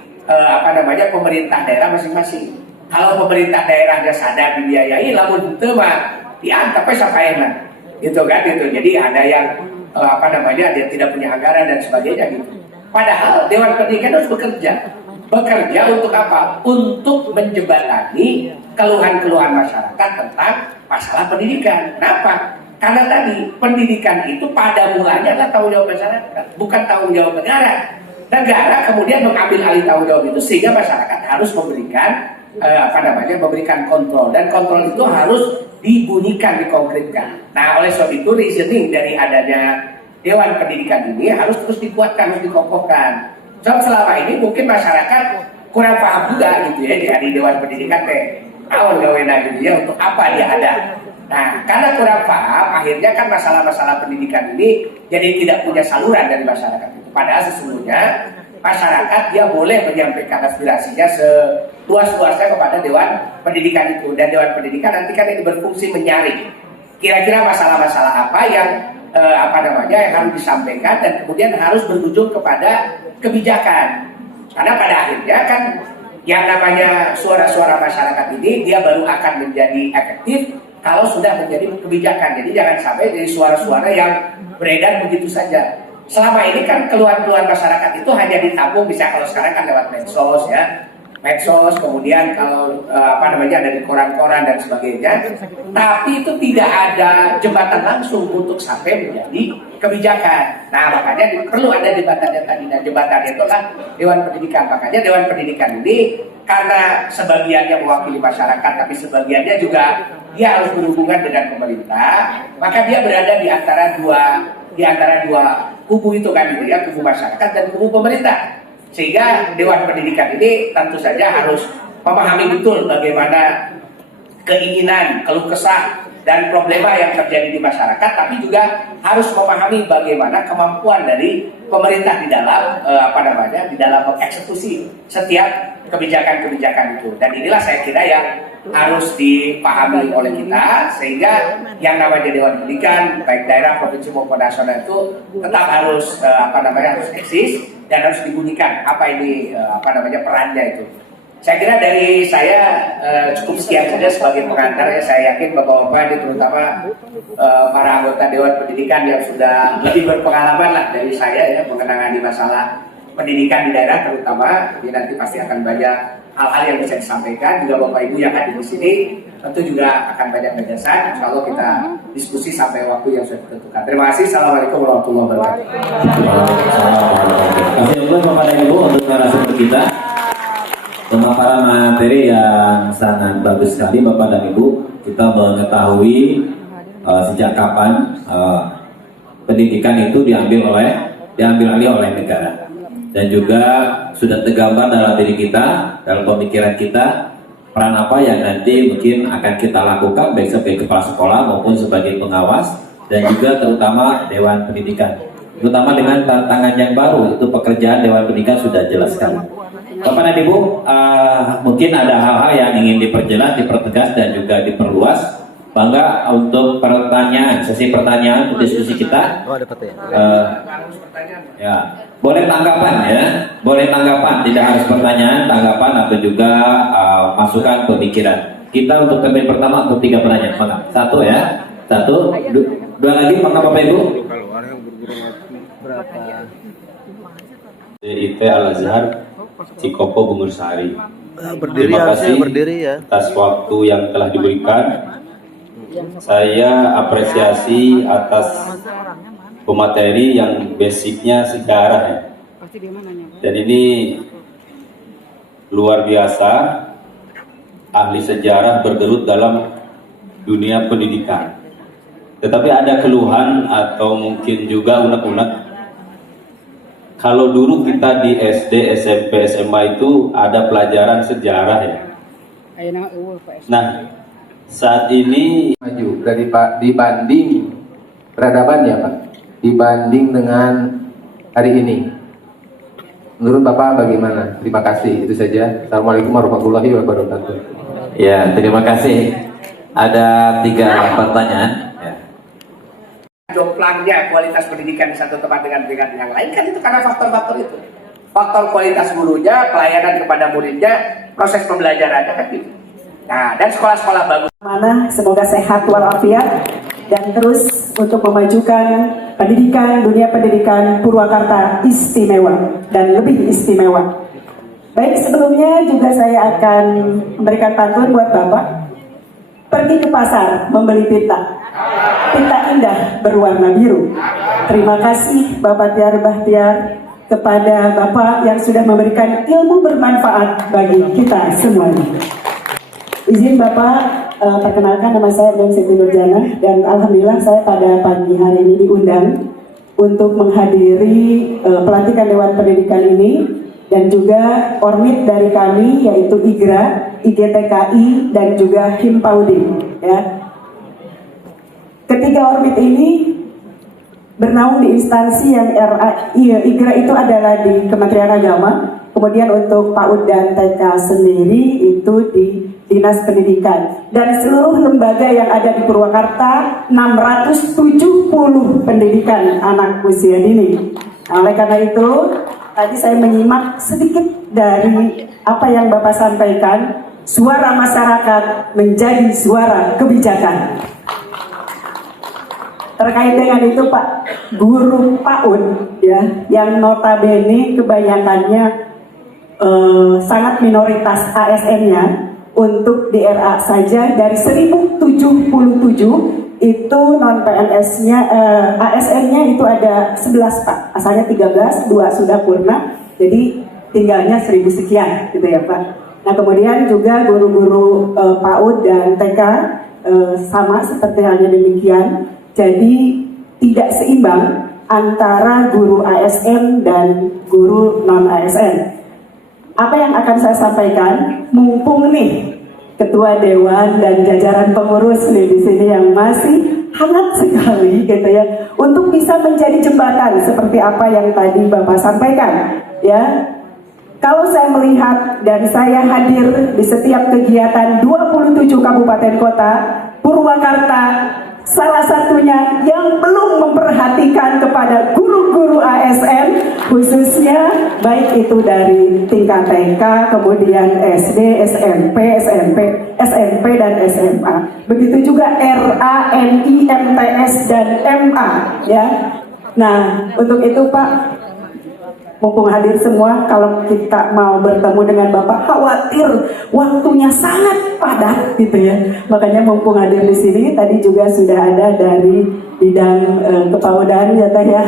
pemerintah daerah masing-masing. Kalau pemerintah daerahnya sadar dibiayai, lamun itu mah dianggap sampai enak, gitu kan? Gitu. Jadi ada yang dia tidak punya anggaran dan sebagainya gitu. Padahal Dewan Pendidikan harus bekerja untuk apa? Untuk menjembatani keluhan-keluhan masyarakat tentang masalah pendidikan. Kenapa? Karena tadi pendidikan itu pada mulanya adalah tanggung jawab masyarakat, bukan tanggung jawab negara. Negara kemudian mengambil alih tanggung jawab itu sehingga masyarakat harus memberikan kontrol, dan kontrol itu harus dibunyikan, dikonkretkan. Nah, oleh sebab itu reasoning dari adanya Dewan Pendidikan ini harus terus dikuatkan, harus dikokohkan. Sebab selama ini mungkin masyarakat kurang paham juga gitu ya di Dewan Pendidikan awal gawena gitu ya, untuk apa dia ada. Nah, karena kurang paham, akhirnya kan masalah-masalah pendidikan ini jadi tidak punya saluran dari masyarakat itu. Padahal sesungguhnya masyarakat dia boleh menyampaikan aspirasinya seluas-luasnya kepada Dewan Pendidikan itu. Dan Dewan Pendidikan nanti kan ini berfungsi menyaring kira-kira masalah-masalah apa yang yang harus disampaikan dan kemudian harus berujung kepada kebijakan. Karena pada akhirnya kan yang namanya suara-suara masyarakat ini dia baru akan menjadi efektif kalau sudah menjadi kebijakan. Jadi jangan sampai dari suara-suara yang beredar begitu saja. Selama ini kan keluhan-keluhan masyarakat itu hanya ditampung, bisa kalau sekarang kan lewat medsos ya. Medsos, kemudian kalau ada di koran-koran dan sebagainya. Tapi itu tidak ada jembatan langsung untuk sampai menjadi kebijakan. Nah, makanya perlu ada jembatannya tadi. Dan jembatannya itu kan Dewan Pendidikan. Makanya Dewan Pendidikan ini karena sebagiannya mewakili masyarakat, tapi sebagiannya juga dia harus berhubungan dengan pemerintah, maka dia berada di antara dua kubu itu kan, gitu ya, kubu masyarakat dan kubu pemerintah. Sehingga Dewan Pendidikan ini tentu saja harus memahami betul bagaimana keinginan, keluh kesah dan problema yang terjadi di masyarakat, tapi juga harus memahami bagaimana kemampuan dari pemerintah di dalam di dalam mengeksekusi setiap kebijakan-kebijakan itu. Dan inilah saya kira yang harus dipahami oleh kita, sehingga yang namanya Dewan Pendidikan baik daerah, provinsi maupun nasional itu tetap harus harus eksis dan harus dibunyikan perannya itu. Saya kira dari saya cukup sekian saja sebagai pengantar ya. Saya yakin Bapak-Bapak ini terutama para anggota Dewan Pendidikan yang sudah lebih berpengalaman lah dari saya ya mengenangani masalah pendidikan di daerah terutama. Jadi nanti pasti akan banyak hal-hal yang bisa disampaikan. Juga Bapak Ibu yang hadir di sini tentu juga akan banyak gagasan. Insya Allah kita diskusi sampai waktu yang sudah ditentukan. Terima kasih. Assalamualaikum warahmatullahi wabarakatuh. Terima kasih Bapak dan Ibu untuk narasumber kita. Pemaparan materi yang sangat bagus sekali Bapak dan Ibu. Kita mengetahui sejak kapan pendidikan itu diambil alih oleh negara, dan juga sudah tergambar dalam diri kita, dalam pemikiran kita, peran apa yang nanti mungkin akan kita lakukan baik sebagai kepala sekolah maupun sebagai pengawas, dan juga terutama Dewan Pendidikan. Terutama dengan tantangan yang baru, itu pekerjaan Dewan Pendidikan sudah jelas sekali. Bapak dan Ibu, mungkin ada hal-hal yang ingin diperjelas, dipertegas, dan juga diperluas. Bangga untuk pertanyaan, sesi pertanyaan untuk diskusi kita. Oh, ada pertanyaan. Ya, boleh tanggapan ya, boleh tanggapan, tidak harus pertanyaan, tanggapan atau juga masukan pemikiran. Kita untuk termin pertama untuk 3 pertanyaan, Bangga. 1 ya, 1, 2 lagi, Bangga Bapak Ibu. DIT Al-Azhar Cikopo Bungur Sari. Berdiri Terima kasih ya. atas waktu yang telah diberikan. Saya apresiasi atas pemateri yang basicnya sejarah ya. Dan ini luar biasa, ahli sejarah bergelut dalam dunia pendidikan. Tetapi ada keluhan atau mungkin juga unek-unek. Kalau dulu kita di SD, SMP, SMA itu ada pelajaran sejarah ya. Nah, saat ini maju dari Pak dibanding peradaban ya Pak, dibanding dengan hari ini. Menurut Bapak bagaimana? Terima kasih, itu saja. Assalamualaikum warahmatullahi wabarakatuh. Ya, terima kasih. Ada 3 pertanyaan. Ya. Jomplangnya kualitas pendidikan di satu tempat dengan yang lain kan itu karena faktor-faktor itu. Faktor kualitas gurunya, pelayanan kepada muridnya, proses pembelajarannya kan gitu. Nah, dan sekolah-sekolah bagus. Mana semoga sehat walafiat dan terus untuk memajukan pendidikan, dunia pendidikan Purwakarta istimewa dan lebih istimewa. Baik, sebelumnya juga saya akan memberikan pantun buat Bapak. Pergi ke pasar membeli pita indah berwarna biru. Terima kasih Bapak Tiar Bahtiar kepada Bapak yang sudah memberikan ilmu bermanfaat bagi kita semuanya. Izin Bapak perkenalkan, nama saya Bang Siti Nurjana, dan alhamdulillah saya pada pagi hari ini diundang untuk menghadiri pelantikan Dewan Pendidikan ini, dan juga ormit dari kami yaitu IGRA, IGTKI, dan juga Himpaudim ya. Ketiga ormit ini bernaung di instansi yang IGRA itu adalah di Kementerian Agama, kemudian untuk PAUD dan TK sendiri itu di Dinas Pendidikan, dan seluruh lembaga yang ada di Purwakarta 670 pendidikan anak usia dini. Nah, oleh karena itu tadi saya menyimak sedikit dari apa yang Bapak sampaikan, suara masyarakat menjadi suara kebijakan. Terkait dengan itu Pak, guru PAUD ya, yang notabene kebanyakannya sangat minoritas ASN-nya, untuk DRA saja dari 1077 itu non PNS-nya, ASN-nya itu ada 11 Pak, asalnya 13, 2 sudah purna, jadi tinggalnya 1000 sekian gitu ya Pak. Nah kemudian juga guru-guru PAUD dan TK sama seperti halnya demikian, jadi tidak seimbang antara guru ASN dan guru non ASN. Apa yang akan saya sampaikan, mumpung nih ketua dewan dan jajaran pengurus nih di sini yang masih hangat sekali gitu ya untuk bisa menjadi jembatan seperti apa yang tadi Bapak sampaikan ya. Kalau saya melihat dan saya hadir di setiap kegiatan 27 kabupaten kota, Purwakarta salah satunya yang belum memperhatikan kepada guru-guru ASN, khususnya baik itu dari tingkat TK, kemudian SD, SMP dan SMA. Begitu juga RA, NI, MTS dan MA ya. Nah, untuk itu Pak, mumpung hadir semua, kalau kita mau bertemu dengan Bapak, khawatir waktunya sangat padat gitu ya. Makanya mumpung hadir di sini, tadi juga sudah ada dari bidang kepawodaan ya Teh ya.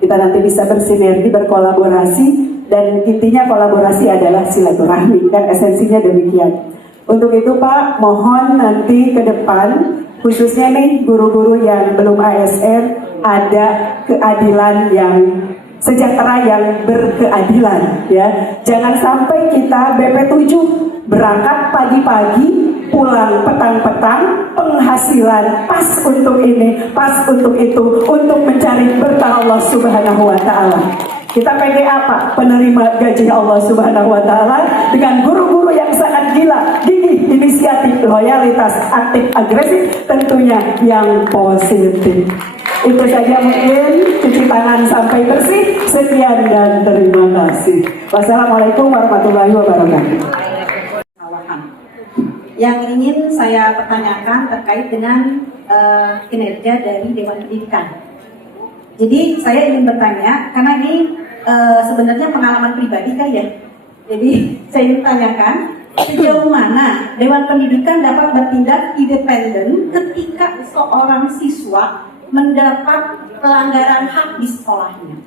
Kita nanti bisa bersinergi, berkolaborasi, dan intinya kolaborasi adalah silaturahmi, kan esensinya demikian. Untuk itu Pak, mohon nanti ke depan, khususnya nih guru-guru yang belum ASN, ada keadilan yang sejahtera yang berkeadilan ya. Jangan sampai kita BP7 berangkat pagi-pagi, pulang petang-petang, penghasilan pas untuk ini, pas untuk itu, untuk mencari berkah Allah Subhanahu wa taala. Kita PGA Pak, penerima gaji Allah Subhanahu wa taala dengan guru-guru yang sangat gila, gigih, inisiatif, loyalitas, aktif, agresif, tentunya yang positif. Itu saja mungkin, cuci tangan sampai bersih. Sekian dan terima kasih. Wassalamualaikum warahmatullahi wabarakatuh. Yang ingin saya pertanyakan terkait dengan kinerja dari Dewan Pendidikan. Jadi saya ingin bertanya, karena ini sebenarnya pengalaman pribadi kan ya. Jadi saya ingin tanyakan, sejauh mana Dewan Pendidikan dapat bertindak independen ketika seorang siswa mendapat pelanggaran hak di sekolahnya?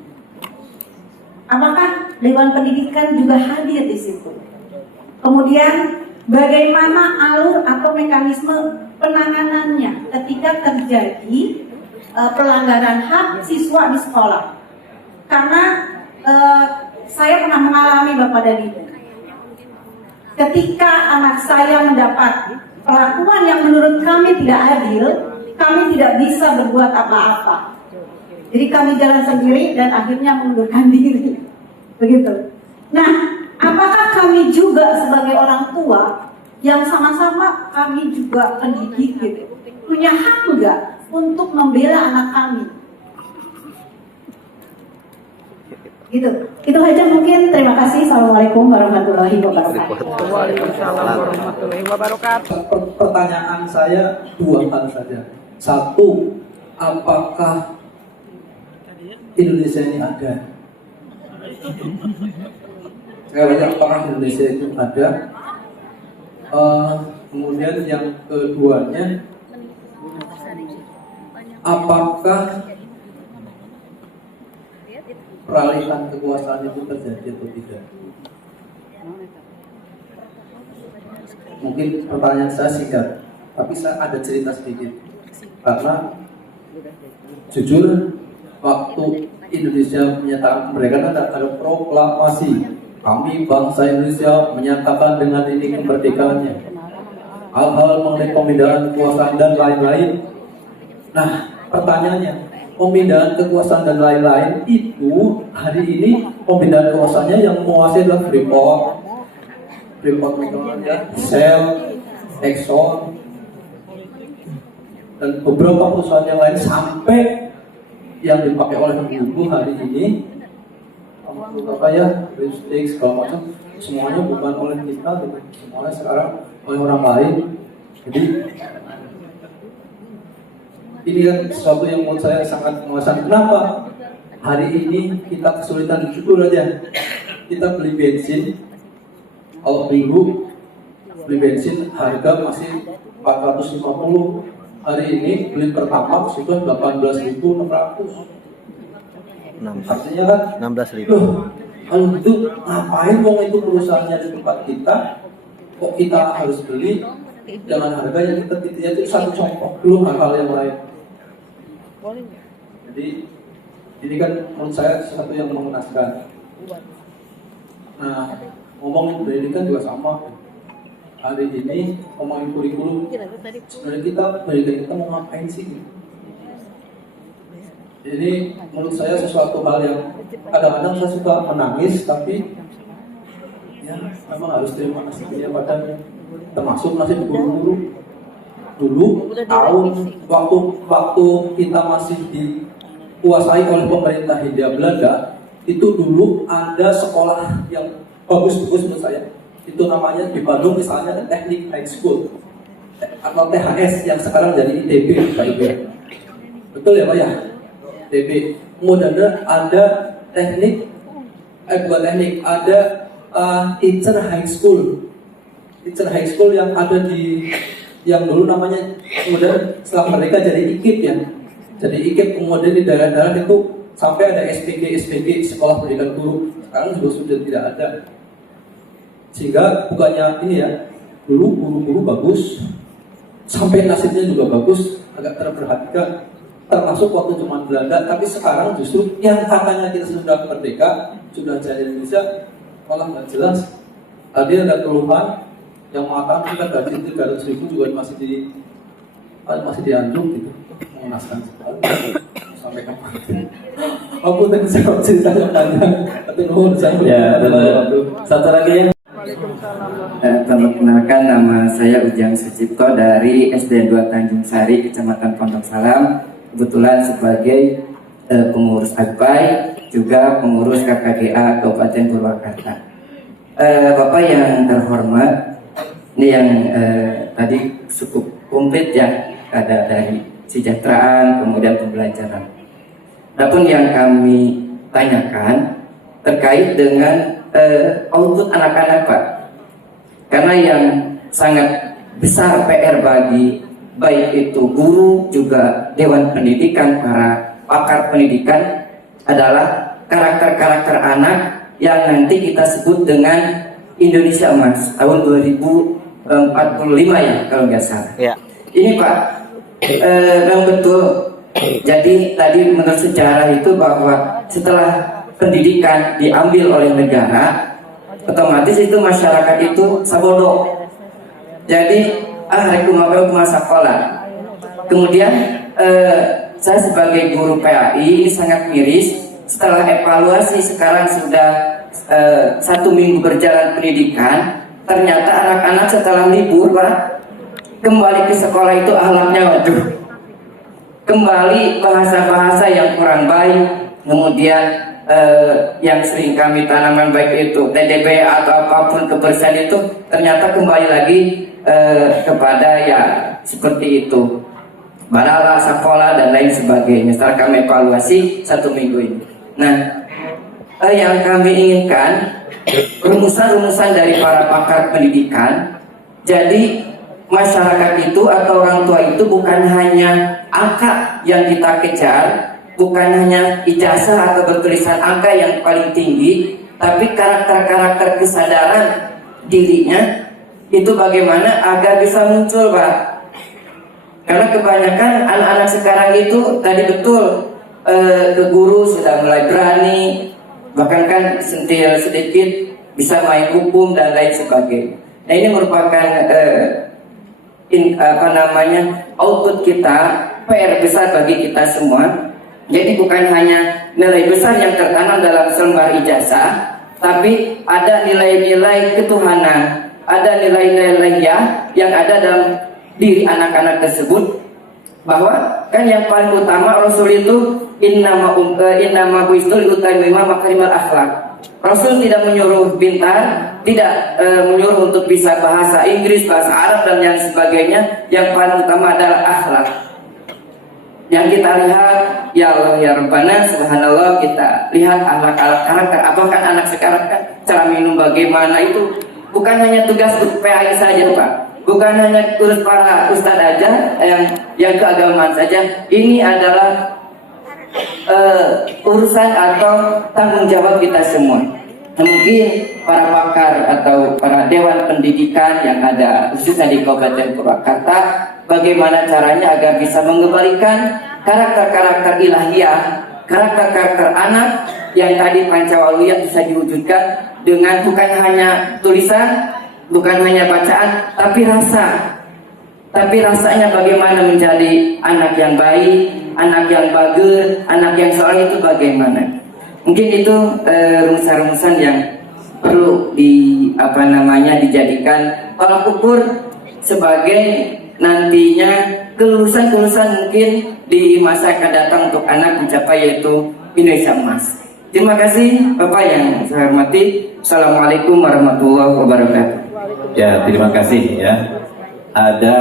Apakah Dewan Pendidikan juga hadir di situ? Kemudian bagaimana alur atau mekanisme penanganannya ketika terjadi pelanggaran hak siswa di sekolah? Karena saya pernah mengalami Bapak dan Ibu, ketika anak saya mendapat perlakuan yang menurut kami tidak adil, kami tidak bisa berbuat apa-apa. Jadi kami jalan sendiri dan akhirnya mengundurkan diri. Begitu. Nah, apakah kami juga sebagai orang tua yang sama-sama kami juga pendidik gitu, punya hak juga untuk membela anak kami? Gitu. Itu aja mungkin. Terima kasih. Assalamualaikum warahmatullahi wabarakatuh. Waalaikumsalam warahmatullahi wabarakatuh. Pertanyaan saya dua hal saja. Satu, apakah Indonesia ini ada? Sekali lagi, apakah Indonesia itu ada? Kemudian yang keduanya, apakah peralihan kekuasaan itu terjadi atau tidak? Mungkin pertanyaan saya singkat, tapi saya ada cerita sedikit. Karena jujur, waktu Indonesia menyatakan mereka ada proklamasi, kami bangsa Indonesia menyatakan dengan ini kemerdekaannya, hal-hal mengenai pemindahan kekuasaan dan lain-lain. Nah, pertanyaannya, pemindahan kekuasaan dan lain-lain itu hari ini pemindahan kekuasaannya yang menguasai adalah Freeport Shell, Exxon, dan beberapa perusahaan yang lain, sampai yang dipakai oleh ibu hari ini apa ya, lipstick segala macam, semuanya bukan oleh kita gitu. Semuanya sekarang oleh orang lain. Jadi ini kan sesuatu yang menurut saya sangat mengesankan. Kenapa hari ini kita kesulitan? Jujur aja, kita beli bensin, kalau dulu beli bensin harga masih 450, hari ini beli pertamax sudah 18.600. Artinya kan 16.000. loh, kalau itu ngapain wong itu perusahaannya di tempat kita, kok kita harus beli dengan harga yang kita tidak? Itu satu contoh, belum hal-hal yang lain. Jadi ini kan menurut saya sesuatu yang mengenaskan. Nah, ngomongin pendidikan juga sama. hari ini ngomongin kurikulum, sebenarnya pendidikan kita mau ngapain sih? Ini menurut saya sesuatu hal yang kadang-kadang saya suka menangis, tapi ya memang harus terima nasibnya padanya. Termasuk nasib guru-guru. Dulu waktu kita masih dikuasai oleh pemerintah Hindia Belanda, itu dulu ada sekolah yang bagus-bagus menurut saya. Itu namanya di Bandung misalnya Teknik High School atau THS yang sekarang jadi ITB, Pak Ibu. Betul ya Pak ya? ITB. Kemudian ada ada Teacher High School. Teacher High School yang ada yang dulu namanya, kemudian setelah mereka jadi IKIP ya. Jadi IKIP kemudian di daerah-daerah itu sampai ada SPG Sekolah Pendidikan Guru. Sekarang juga sudah tidak ada. Sehingga bukannya ini ya, dulu guru-guru bagus, sampai nasibnya juga bagus, agak terperhatikan, termasuk waktu cuma Belanda. Tapi sekarang justru yang katanya kita sudah merdeka, sudah jadi Indonesia, malah nggak jelas. Tadi ada keluhan yang mengatakan kita gaji 300.000 juga masih dianjung gitu, mengenaskan sekali. Sampai kapan? Aku tadi saya ceritanya panjang, tapi nuhun saya. Ya, satu lagi ya. Perkenalkan, nama saya Ujang Sucipto dari SD 2 Tanjung Sari, Kecamatan Pondok Salam. Kebetulan sebagai pengurus AGPAI, juga pengurus KKGA Kabupaten Purwakarta. Bapak yang terhormat, ini yang tadi cukup komplit ya, ada dari kesejahteraan, kemudian pembelajaran. Adapun yang kami tanyakan terkait dengan output anak-anak Pak, karena yang sangat besar PR bagi baik itu guru juga Dewan Pendidikan, para pakar pendidikan adalah karakter-karakter anak yang nanti kita sebut dengan Indonesia Emas tahun 2045 ya kalau nggak salah. Ya. Ini Pak, yang betul. Jadi tadi menurut sejarah itu bahwa setelah pendidikan diambil oleh negara, otomatis itu masyarakat itu sabodo. Jadi rekomendasi masa sekolah. Kemudian saya sebagai guru PAI sangat miris setelah evaluasi sekarang sudah 1 minggu berjalan pendidikan, ternyata anak-anak setelah libur Pak kembali ke sekolah itu akhlaknya waduh, kembali bahasa-bahasa yang kurang baik, kemudian yang sering kami tanaman baik itu TDB atau apapun kebersihan itu ternyata kembali lagi kepada ya seperti itu, balala, sekolah dan lain sebagainya. Setelah kami evaluasi 1 minggu ini, nah yang kami inginkan rumusan-rumusan dari para pakar pendidikan. Jadi masyarakat itu atau orang tua itu bukan hanya angka yang kita kejar, bukan hanya ijazah atau bertulisan angka yang paling tinggi, tapi karakter-karakter kesadaran dirinya itu bagaimana agar bisa muncul Pak. Karena kebanyakan anak-anak sekarang itu tadi betul ke guru sudah mulai berani, bahkan kan sentil sedikit bisa main hukum dan lain sebagainya. Nah ini merupakan output kita, PR besar bagi kita semua. Jadi bukan hanya nilai besar yang tertanam dalam selembar ijazah, tapi ada nilai-nilai ketuhanan, ada nilai-nilai yang ada dalam diri anak-anak tersebut. Bahwa kan yang paling utama Rasul itu innama buistul utaimima makarimal akhlak. Rasul tidak menyuruh pintar, tidak menyuruh untuk bisa bahasa Inggris, bahasa Arab dan yang sebagainya. Yang paling utama adalah akhlak. Yang kita lihat, ya Allah ya Rabbana, subhanallah, kita lihat akhlak-akhlak karakter. Apakah anak sekarang kan cara minum bagaimana itu bukan hanya tugas PAI saja Pak, bukan hanya tugas para ustadz aja yang keagamaan saja. Ini adalah urusan atau tanggung jawab kita semua. Mungkin para pakar atau para dewan pendidikan yang ada khususnya di Kabupaten Purwakarta, bagaimana caranya agar bisa mengembalikan karakter-karakter ilahiyah, karakter-karakter anak yang tadi pancawaliyah bisa diwujudkan dengan bukan hanya tulisan, bukan hanya bacaan, tapi rasa. Tapi rasanya bagaimana menjadi anak yang baik, anak yang bagus, anak yang soleh itu bagaimana? Mungkin itu rumusan-rumusan yang perlu dijadikan tolak ukur sebagai nantinya kelulusan mungkin di masa akan datang untuk anak mencapai yaitu Indonesia Emas. Terima kasih Bapak yang saya hormati. Assalamualaikum warahmatullahi wabarakatuh. Ya, terima kasih ya. Ada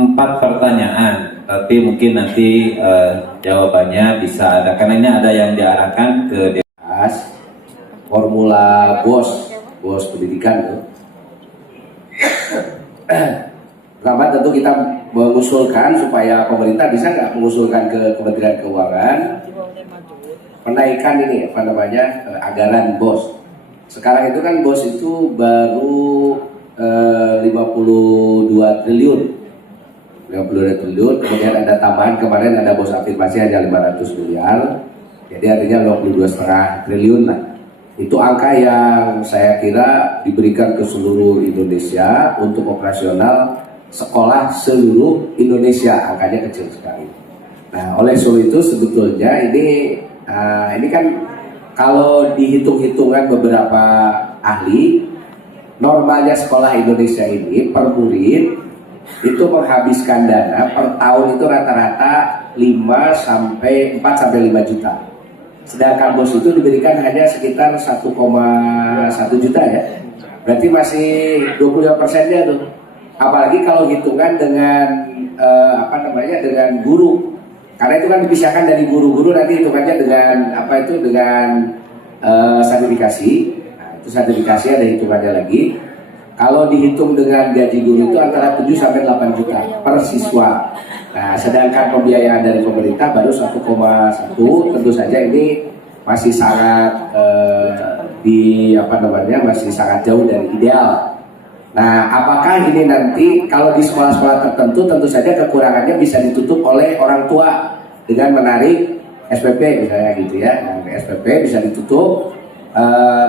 4 pertanyaan, tapi mungkin nanti jawabannya bisa ada, karena ini ada yang diarahkan ke formula BOS pendidikan tuh. Pertama tentu kita mengusulkan supaya pemerintah bisa nggak mengusulkan ke Kementerian Keuangan menaikkan ini anggaran BOS. Sekarang itu kan BOS itu baru 52 triliun, kemudian ada tambahan kemarin ada BOS afirmasi hanya 500 miliar, jadi artinya 22,5 triliun lah. Itu angka yang saya kira diberikan ke seluruh Indonesia untuk operasional sekolah seluruh Indonesia, angkanya kecil sekali. Nah, oleh sebab itu sebetulnya ini kan kalau dihitung-hitungan beberapa ahli, normalnya sekolah Indonesia ini per murid itu menghabiskan dana per tahun itu rata-rata 4 sampai 5 juta. Sedangkan BOS itu diberikan hanya sekitar 1,1 juta ya. Berarti masih 25%-nya tuh. Apalagi kalau hitungan dengan dengan guru. Karena itu kan dipisahkan dari guru-guru, nanti hitungannya dengan sertifikasi. Nah, itu sertifikasi ada hitungannya lagi. Kalau dihitung dengan gaji guru itu antara 7 sampai 8 juta per siswa. Nah, sedangkan pembiayaan dari pemerintah baru 1,1, tentu saja ini masih sangat masih sangat jauh dari ideal. Nah, apakah ini nanti kalau di sekolah-sekolah tertentu tentu saja kekurangannya bisa ditutup oleh orang tua dengan menarik SPP misalnya gitu ya. Nah, SPP bisa ditutup.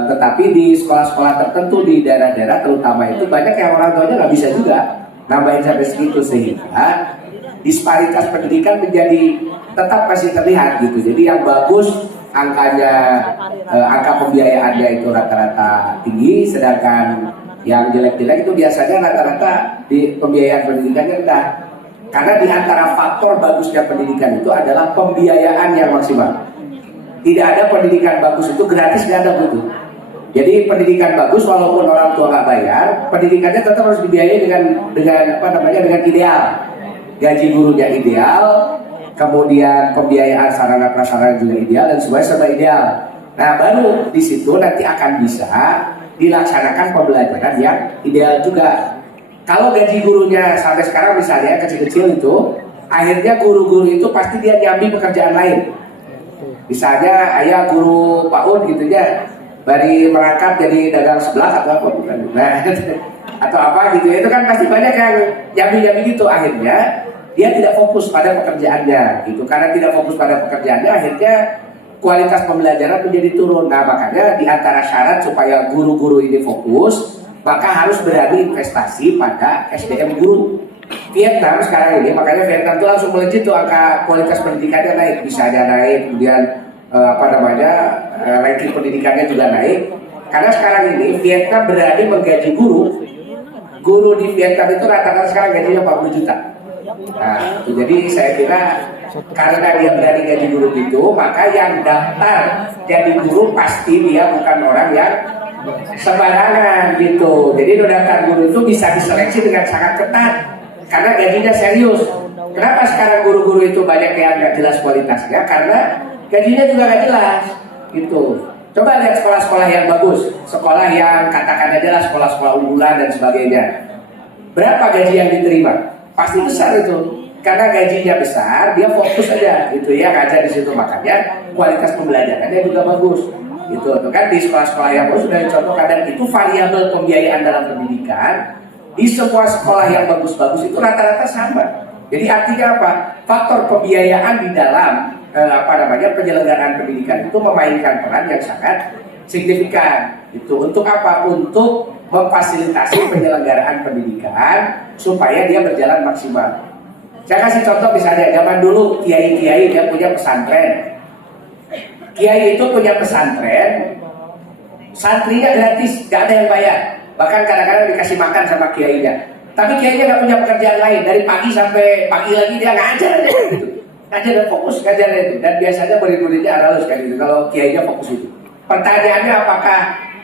Tetapi di sekolah-sekolah tertentu di daerah-daerah terutama itu banyak yang orang tuanya nggak bisa juga nambahin sampai segitu, sehingga disparitas pendidikan menjadi tetap masih terlihat gitu. Jadi yang bagus angkanya, angka pembiayaannya itu rata-rata tinggi, sedangkan yang jelek-jelek itu biasanya rata-rata di pembiayaan pendidikannya rendah. Karena di antara faktor bagusnya pendidikan itu adalah pembiayaan yang maksimal. Tidak ada pendidikan bagus itu gratis, nggak ada begitu. Jadi pendidikan bagus walaupun orang tua nggak bayar, pendidikannya tetap harus dibiayai dengan ideal. Gaji gurunya ideal, kemudian pembiayaan sarana prasarana juga ideal, dan semuanya serba ideal. Nah, baru di situ nanti akan bisa dilaksanakan pembelajaran yang ideal juga. Kalau gaji gurunya sampai sekarang misalnya kecil-kecil itu, akhirnya guru-guru itu pasti dia nyambi pekerjaan lain. Misalnya ayah guru PAUD gitu ya, dari merangkap jadi dagang sebelah atau apa bukan? Nah, atau apa gitu ya, itu kan pasti banyak yang nyambi-nyambi gitu. Akhirnya dia tidak fokus pada pekerjaannya gitu. Karena tidak fokus pada pekerjaannya, akhirnya kualitas pembelajaran menjadi turun. Nah, makanya di antara syarat supaya guru-guru ini fokus, maka harus berani investasi pada SDM guru. Vietnam sekarang ini, makanya Vietnam itu langsung melejit tuh angka kualitas pendidikannya naik, bisanya naik, kemudian ranking pendidikannya juga naik. Karena sekarang ini Vietnam berani menggaji guru. Guru di Vietnam itu rata-rata sekarang gajinya 40 juta. Nah, jadi saya kira karena dia berani gaji guru itu, maka yang daftar jadi guru pasti dia bukan orang yang sembarangan gitu. Jadi daftar guru itu bisa diseleksi dengan sangat ketat karena gajinya serius. Kenapa sekarang guru-guru itu banyak yang nggak jelas kualitasnya? Karena gajinya juga nggak jelas gitu. Coba lihat sekolah-sekolah yang bagus, sekolah yang katakan aja lah sekolah-sekolah unggulan dan sebagainya. Berapa gaji yang diterima? Pasti besar itu. Karena gajinya besar, dia fokus aja gitu ya, ngajar di situ, makanya kualitas pembelajarannya juga bagus. Gitu, tuh kan di sekolah-sekolah yang bagus sudah dicontohkan, dan itu variabel pembiayaan dalam pendidikan di semua sekolah yang bagus-bagus itu rata-rata sama. Jadi artinya apa? Faktor pembiayaan di dalam penyelenggaraan pendidikan itu memainkan peran yang sangat signifikan. Itu untuk apa? Untuk memfasilitasi penyelenggaraan pendidikan supaya dia berjalan maksimal. Saya kasih contoh misalnya zaman dulu kiai-kiai dia punya pesantren. Kiai itu punya pesantren, santrinya gratis, nggak ada yang bayar. Bahkan kadang-kadang dikasih makan sama kiainya. Tapi kiainya nggak punya pekerjaan lain, dari pagi sampai pagi lagi dia ngajar aja gitu. Ngajar dan fokus ngajarnya itu. Dan biasanya murid-muridnya harus kayak gitu kalau kiainya fokus itu. Pertanyaannya apakah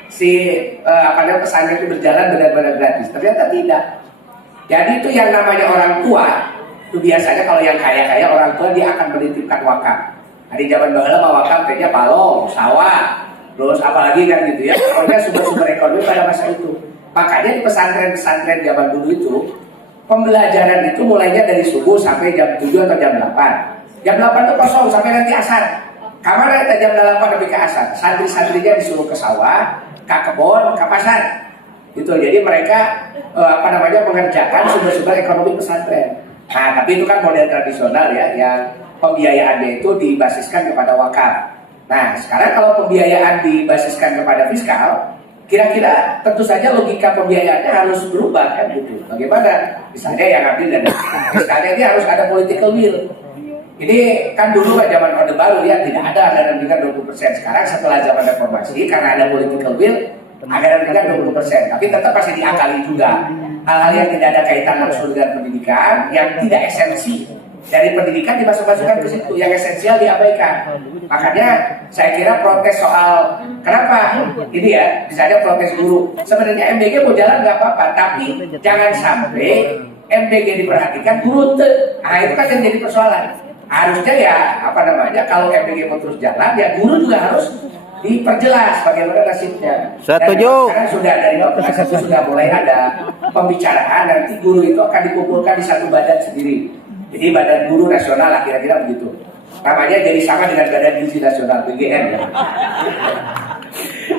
si pesantren itu berjalan benar-benar gratis? Ternyata tidak. Jadi itu yang namanya orang tua, itu biasanya kalau yang kaya-kaya orang tua dia akan menitipkan wakaf. Di zaman baheula mah wakaf kayaknya balong, sawah, terus apalagi kan gitu ya. Pokoknya sumber-sumber ekonomi pada masa itu. Makanya di pesantren-pesantren zaman dulu itu pembelajaran itu mulainya dari subuh sampai jam 7 atau jam 8. Jam 8 itu kosong sampai nanti asar. Kamar kita jam 8 lebih ke asar. Santri-santrinya disuruh ke sawah, ke kebun, ke pasar. Gitu. Jadi mereka mengerjakan sumber-sumber ekonomi pesantren. Nah, tapi itu kan model tradisional ya, yang pembiayaannya itu dibasiskan kepada wakaf. Nah, sekarang kalau pembiayaan dibasiskan kepada fiskal, kira-kira tentu saja logika pembiayaannya harus berubah kan gitu. Bagaimana? Misalnya yang ambil dari fiskalnya ini harus ada political will. Ini kan dulu kan zaman Orde Baru ya, tidak ada anggaran tingkat 20%. Sekarang setelah zaman reformasi karena ada political will, anggaran tingkat 20%. Tapi tetap masih diakali juga. Hal-hal yang tidak ada kaitan langsung dengan pendidikan, yang tidak esensi dari pendidikan dimasuk-masukkan ke situ, yang esensial diabaikan. Makanya saya kira protes soal kenapa ini ya, misalnya protes guru. Sebenarnya MBG mau jalan nggak apa-apa, tapi jangan sampai MBG diperhatikan guru nah itu kan yang jadi persoalan. Harusnya ya kalau MBG mau terus jalan, ya guru juga harus diperjelas bagaimana nasibnya. Setuju. Karena sudah dari waktu itu sudah mulai ada pembicaraan, nanti guru itu akan dikumpulkan di satu badan sendiri. Jadi Badan Guru Nasional lah kira-kira begitu. Namanya jadi sama dengan Badan Gizi Nasional BGN ya.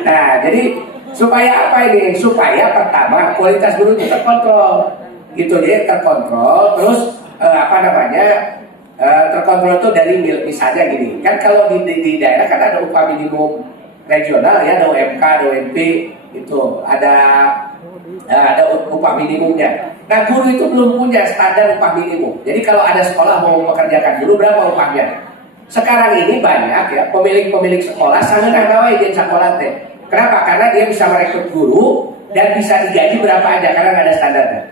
Nah, jadi supaya apa ini? Supaya pertama kualitas guru itu terkontrol. Gitu dia terkontrol, terus terkontrol itu dari misalnya gini. Kan kalau di daerah kan ada upah minimum regional ya, ada UMK, ada UMP, itu ada upah minimumnya. Nah, guru itu belum punya standar upah minimum. Jadi kalau ada sekolah mau mengerjakan guru, berapa upahnya? Sekarang ini banyak ya pemilik sekolah sangat nawai di sekolah teh. Kenapa? Karena dia bisa merekrut guru dan bisa digaji berapa aja karena nggak ada standarnya.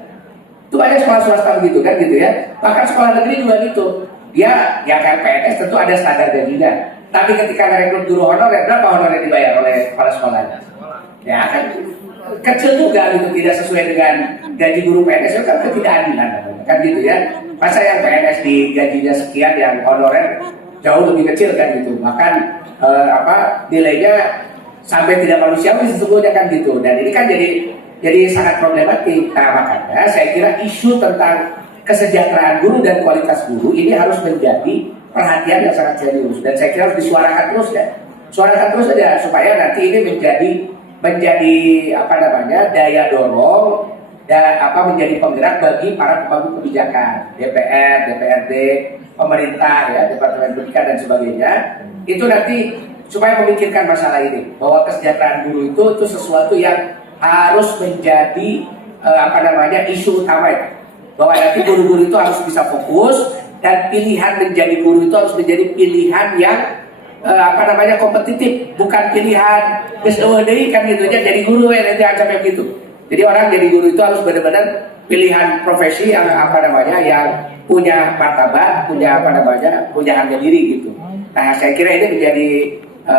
Itu banyak sekolah swasta begitu kan gitu ya. Bahkan sekolah negeri juga gitu. Dia ya kan PNS tentu ada standar gajinya. Tapi ketika merekrut guru honorer, berapa honorer dibayar oleh kepala sekolahnya? Ya kan kecil juga gitu, tidak sesuai dengan gaji guru PNS itu kan ketidakadilan kan gitu ya. Masa yang PNS di gajinya sekian, yang honorer jauh lebih kecil kan gitu. Bahkan nilainya sampai tidak manusiawi sesungguhnya kan gitu. Dan ini kan jadi sangat problematik. Nah, makanya saya kira isu tentang kesejahteraan guru dan kualitas guru ini harus menjadi perhatian yang sangat serius. Dan saya kira harus disuarakan terus ya. Suarakan terus saja supaya nanti ini menjadi daya dorong dan menjadi penggerak bagi para pemangku kebijakan, DPR, DPRD, pemerintah ya, Departemen Pendidikan dan sebagainya. Itu nanti supaya memikirkan masalah ini, bahwa kesejahteraan guru itu sesuatu yang harus menjadi isu utama itu. Bahwa nanti guru-guru itu harus bisa fokus, dan pilihan menjadi guru itu harus menjadi pilihan yang kompetitif, bukan pilihan kan gitu aja jadi guru nanti ancamnya begitu. Jadi orang jadi guru itu harus benar-benar pilihan profesi yang yang punya martabat, punya harga diri gitu. Nah, saya kira ini menjadi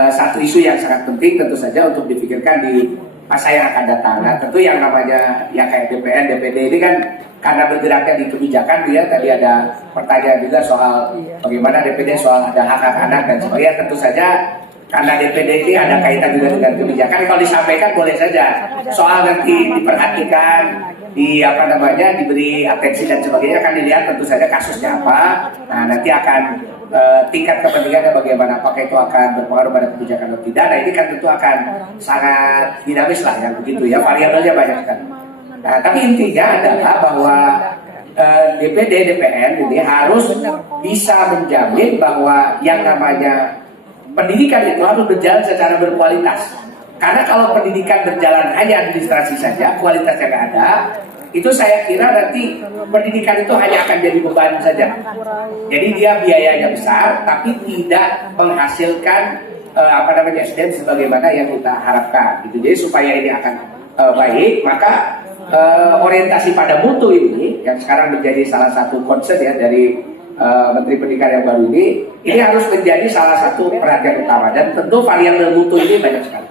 satu isu yang sangat penting tentu saja untuk dipikirkan di masa yang akan datang. Nah, tentu yang namanya yang kayak DPR, DPD ini kan karena bergeraknya di kebijakan, tadi ada pertanyaan juga soal bagaimana DPD soal ada hak-hak anak dan sebagainya. Tentu saja karena DPD ini ada kaitan juga dengan kebijakan. Kalau disampaikan boleh saja. Soal nanti diperhatikan, diberi atensi dan sebagainya, akan dilihat tentu saja kasusnya apa. Nah, nanti akan tingkat kepentingannya bagaimana, apakah itu akan berpengaruh pada kebijakan atau tidak. Nah, ini kan tentu akan sangat dinamis lah yang begitu ya, variabelnya banyak sekali. Nah, tapi intinya adalah bahwa DPD, DPR ini harus bisa menjamin bahwa yang namanya pendidikan itu harus berjalan secara berkualitas. Karena kalau pendidikan berjalan hanya administrasi saja, kualitasnya nggak ada, itu saya kira nanti pendidikan itu hanya akan jadi beban saja. Jadi dia biayanya besar, tapi tidak menghasilkan SDM sebagaimana yang kita harapkan. Gitu. Jadi supaya ini akan baik, maka orientasi pada mutu ini yang sekarang menjadi salah satu concern ya dari Menteri Pendidikan yang baru ini harus menjadi salah satu perhatian utama, dan tentu variabel mutu ini banyak sekali.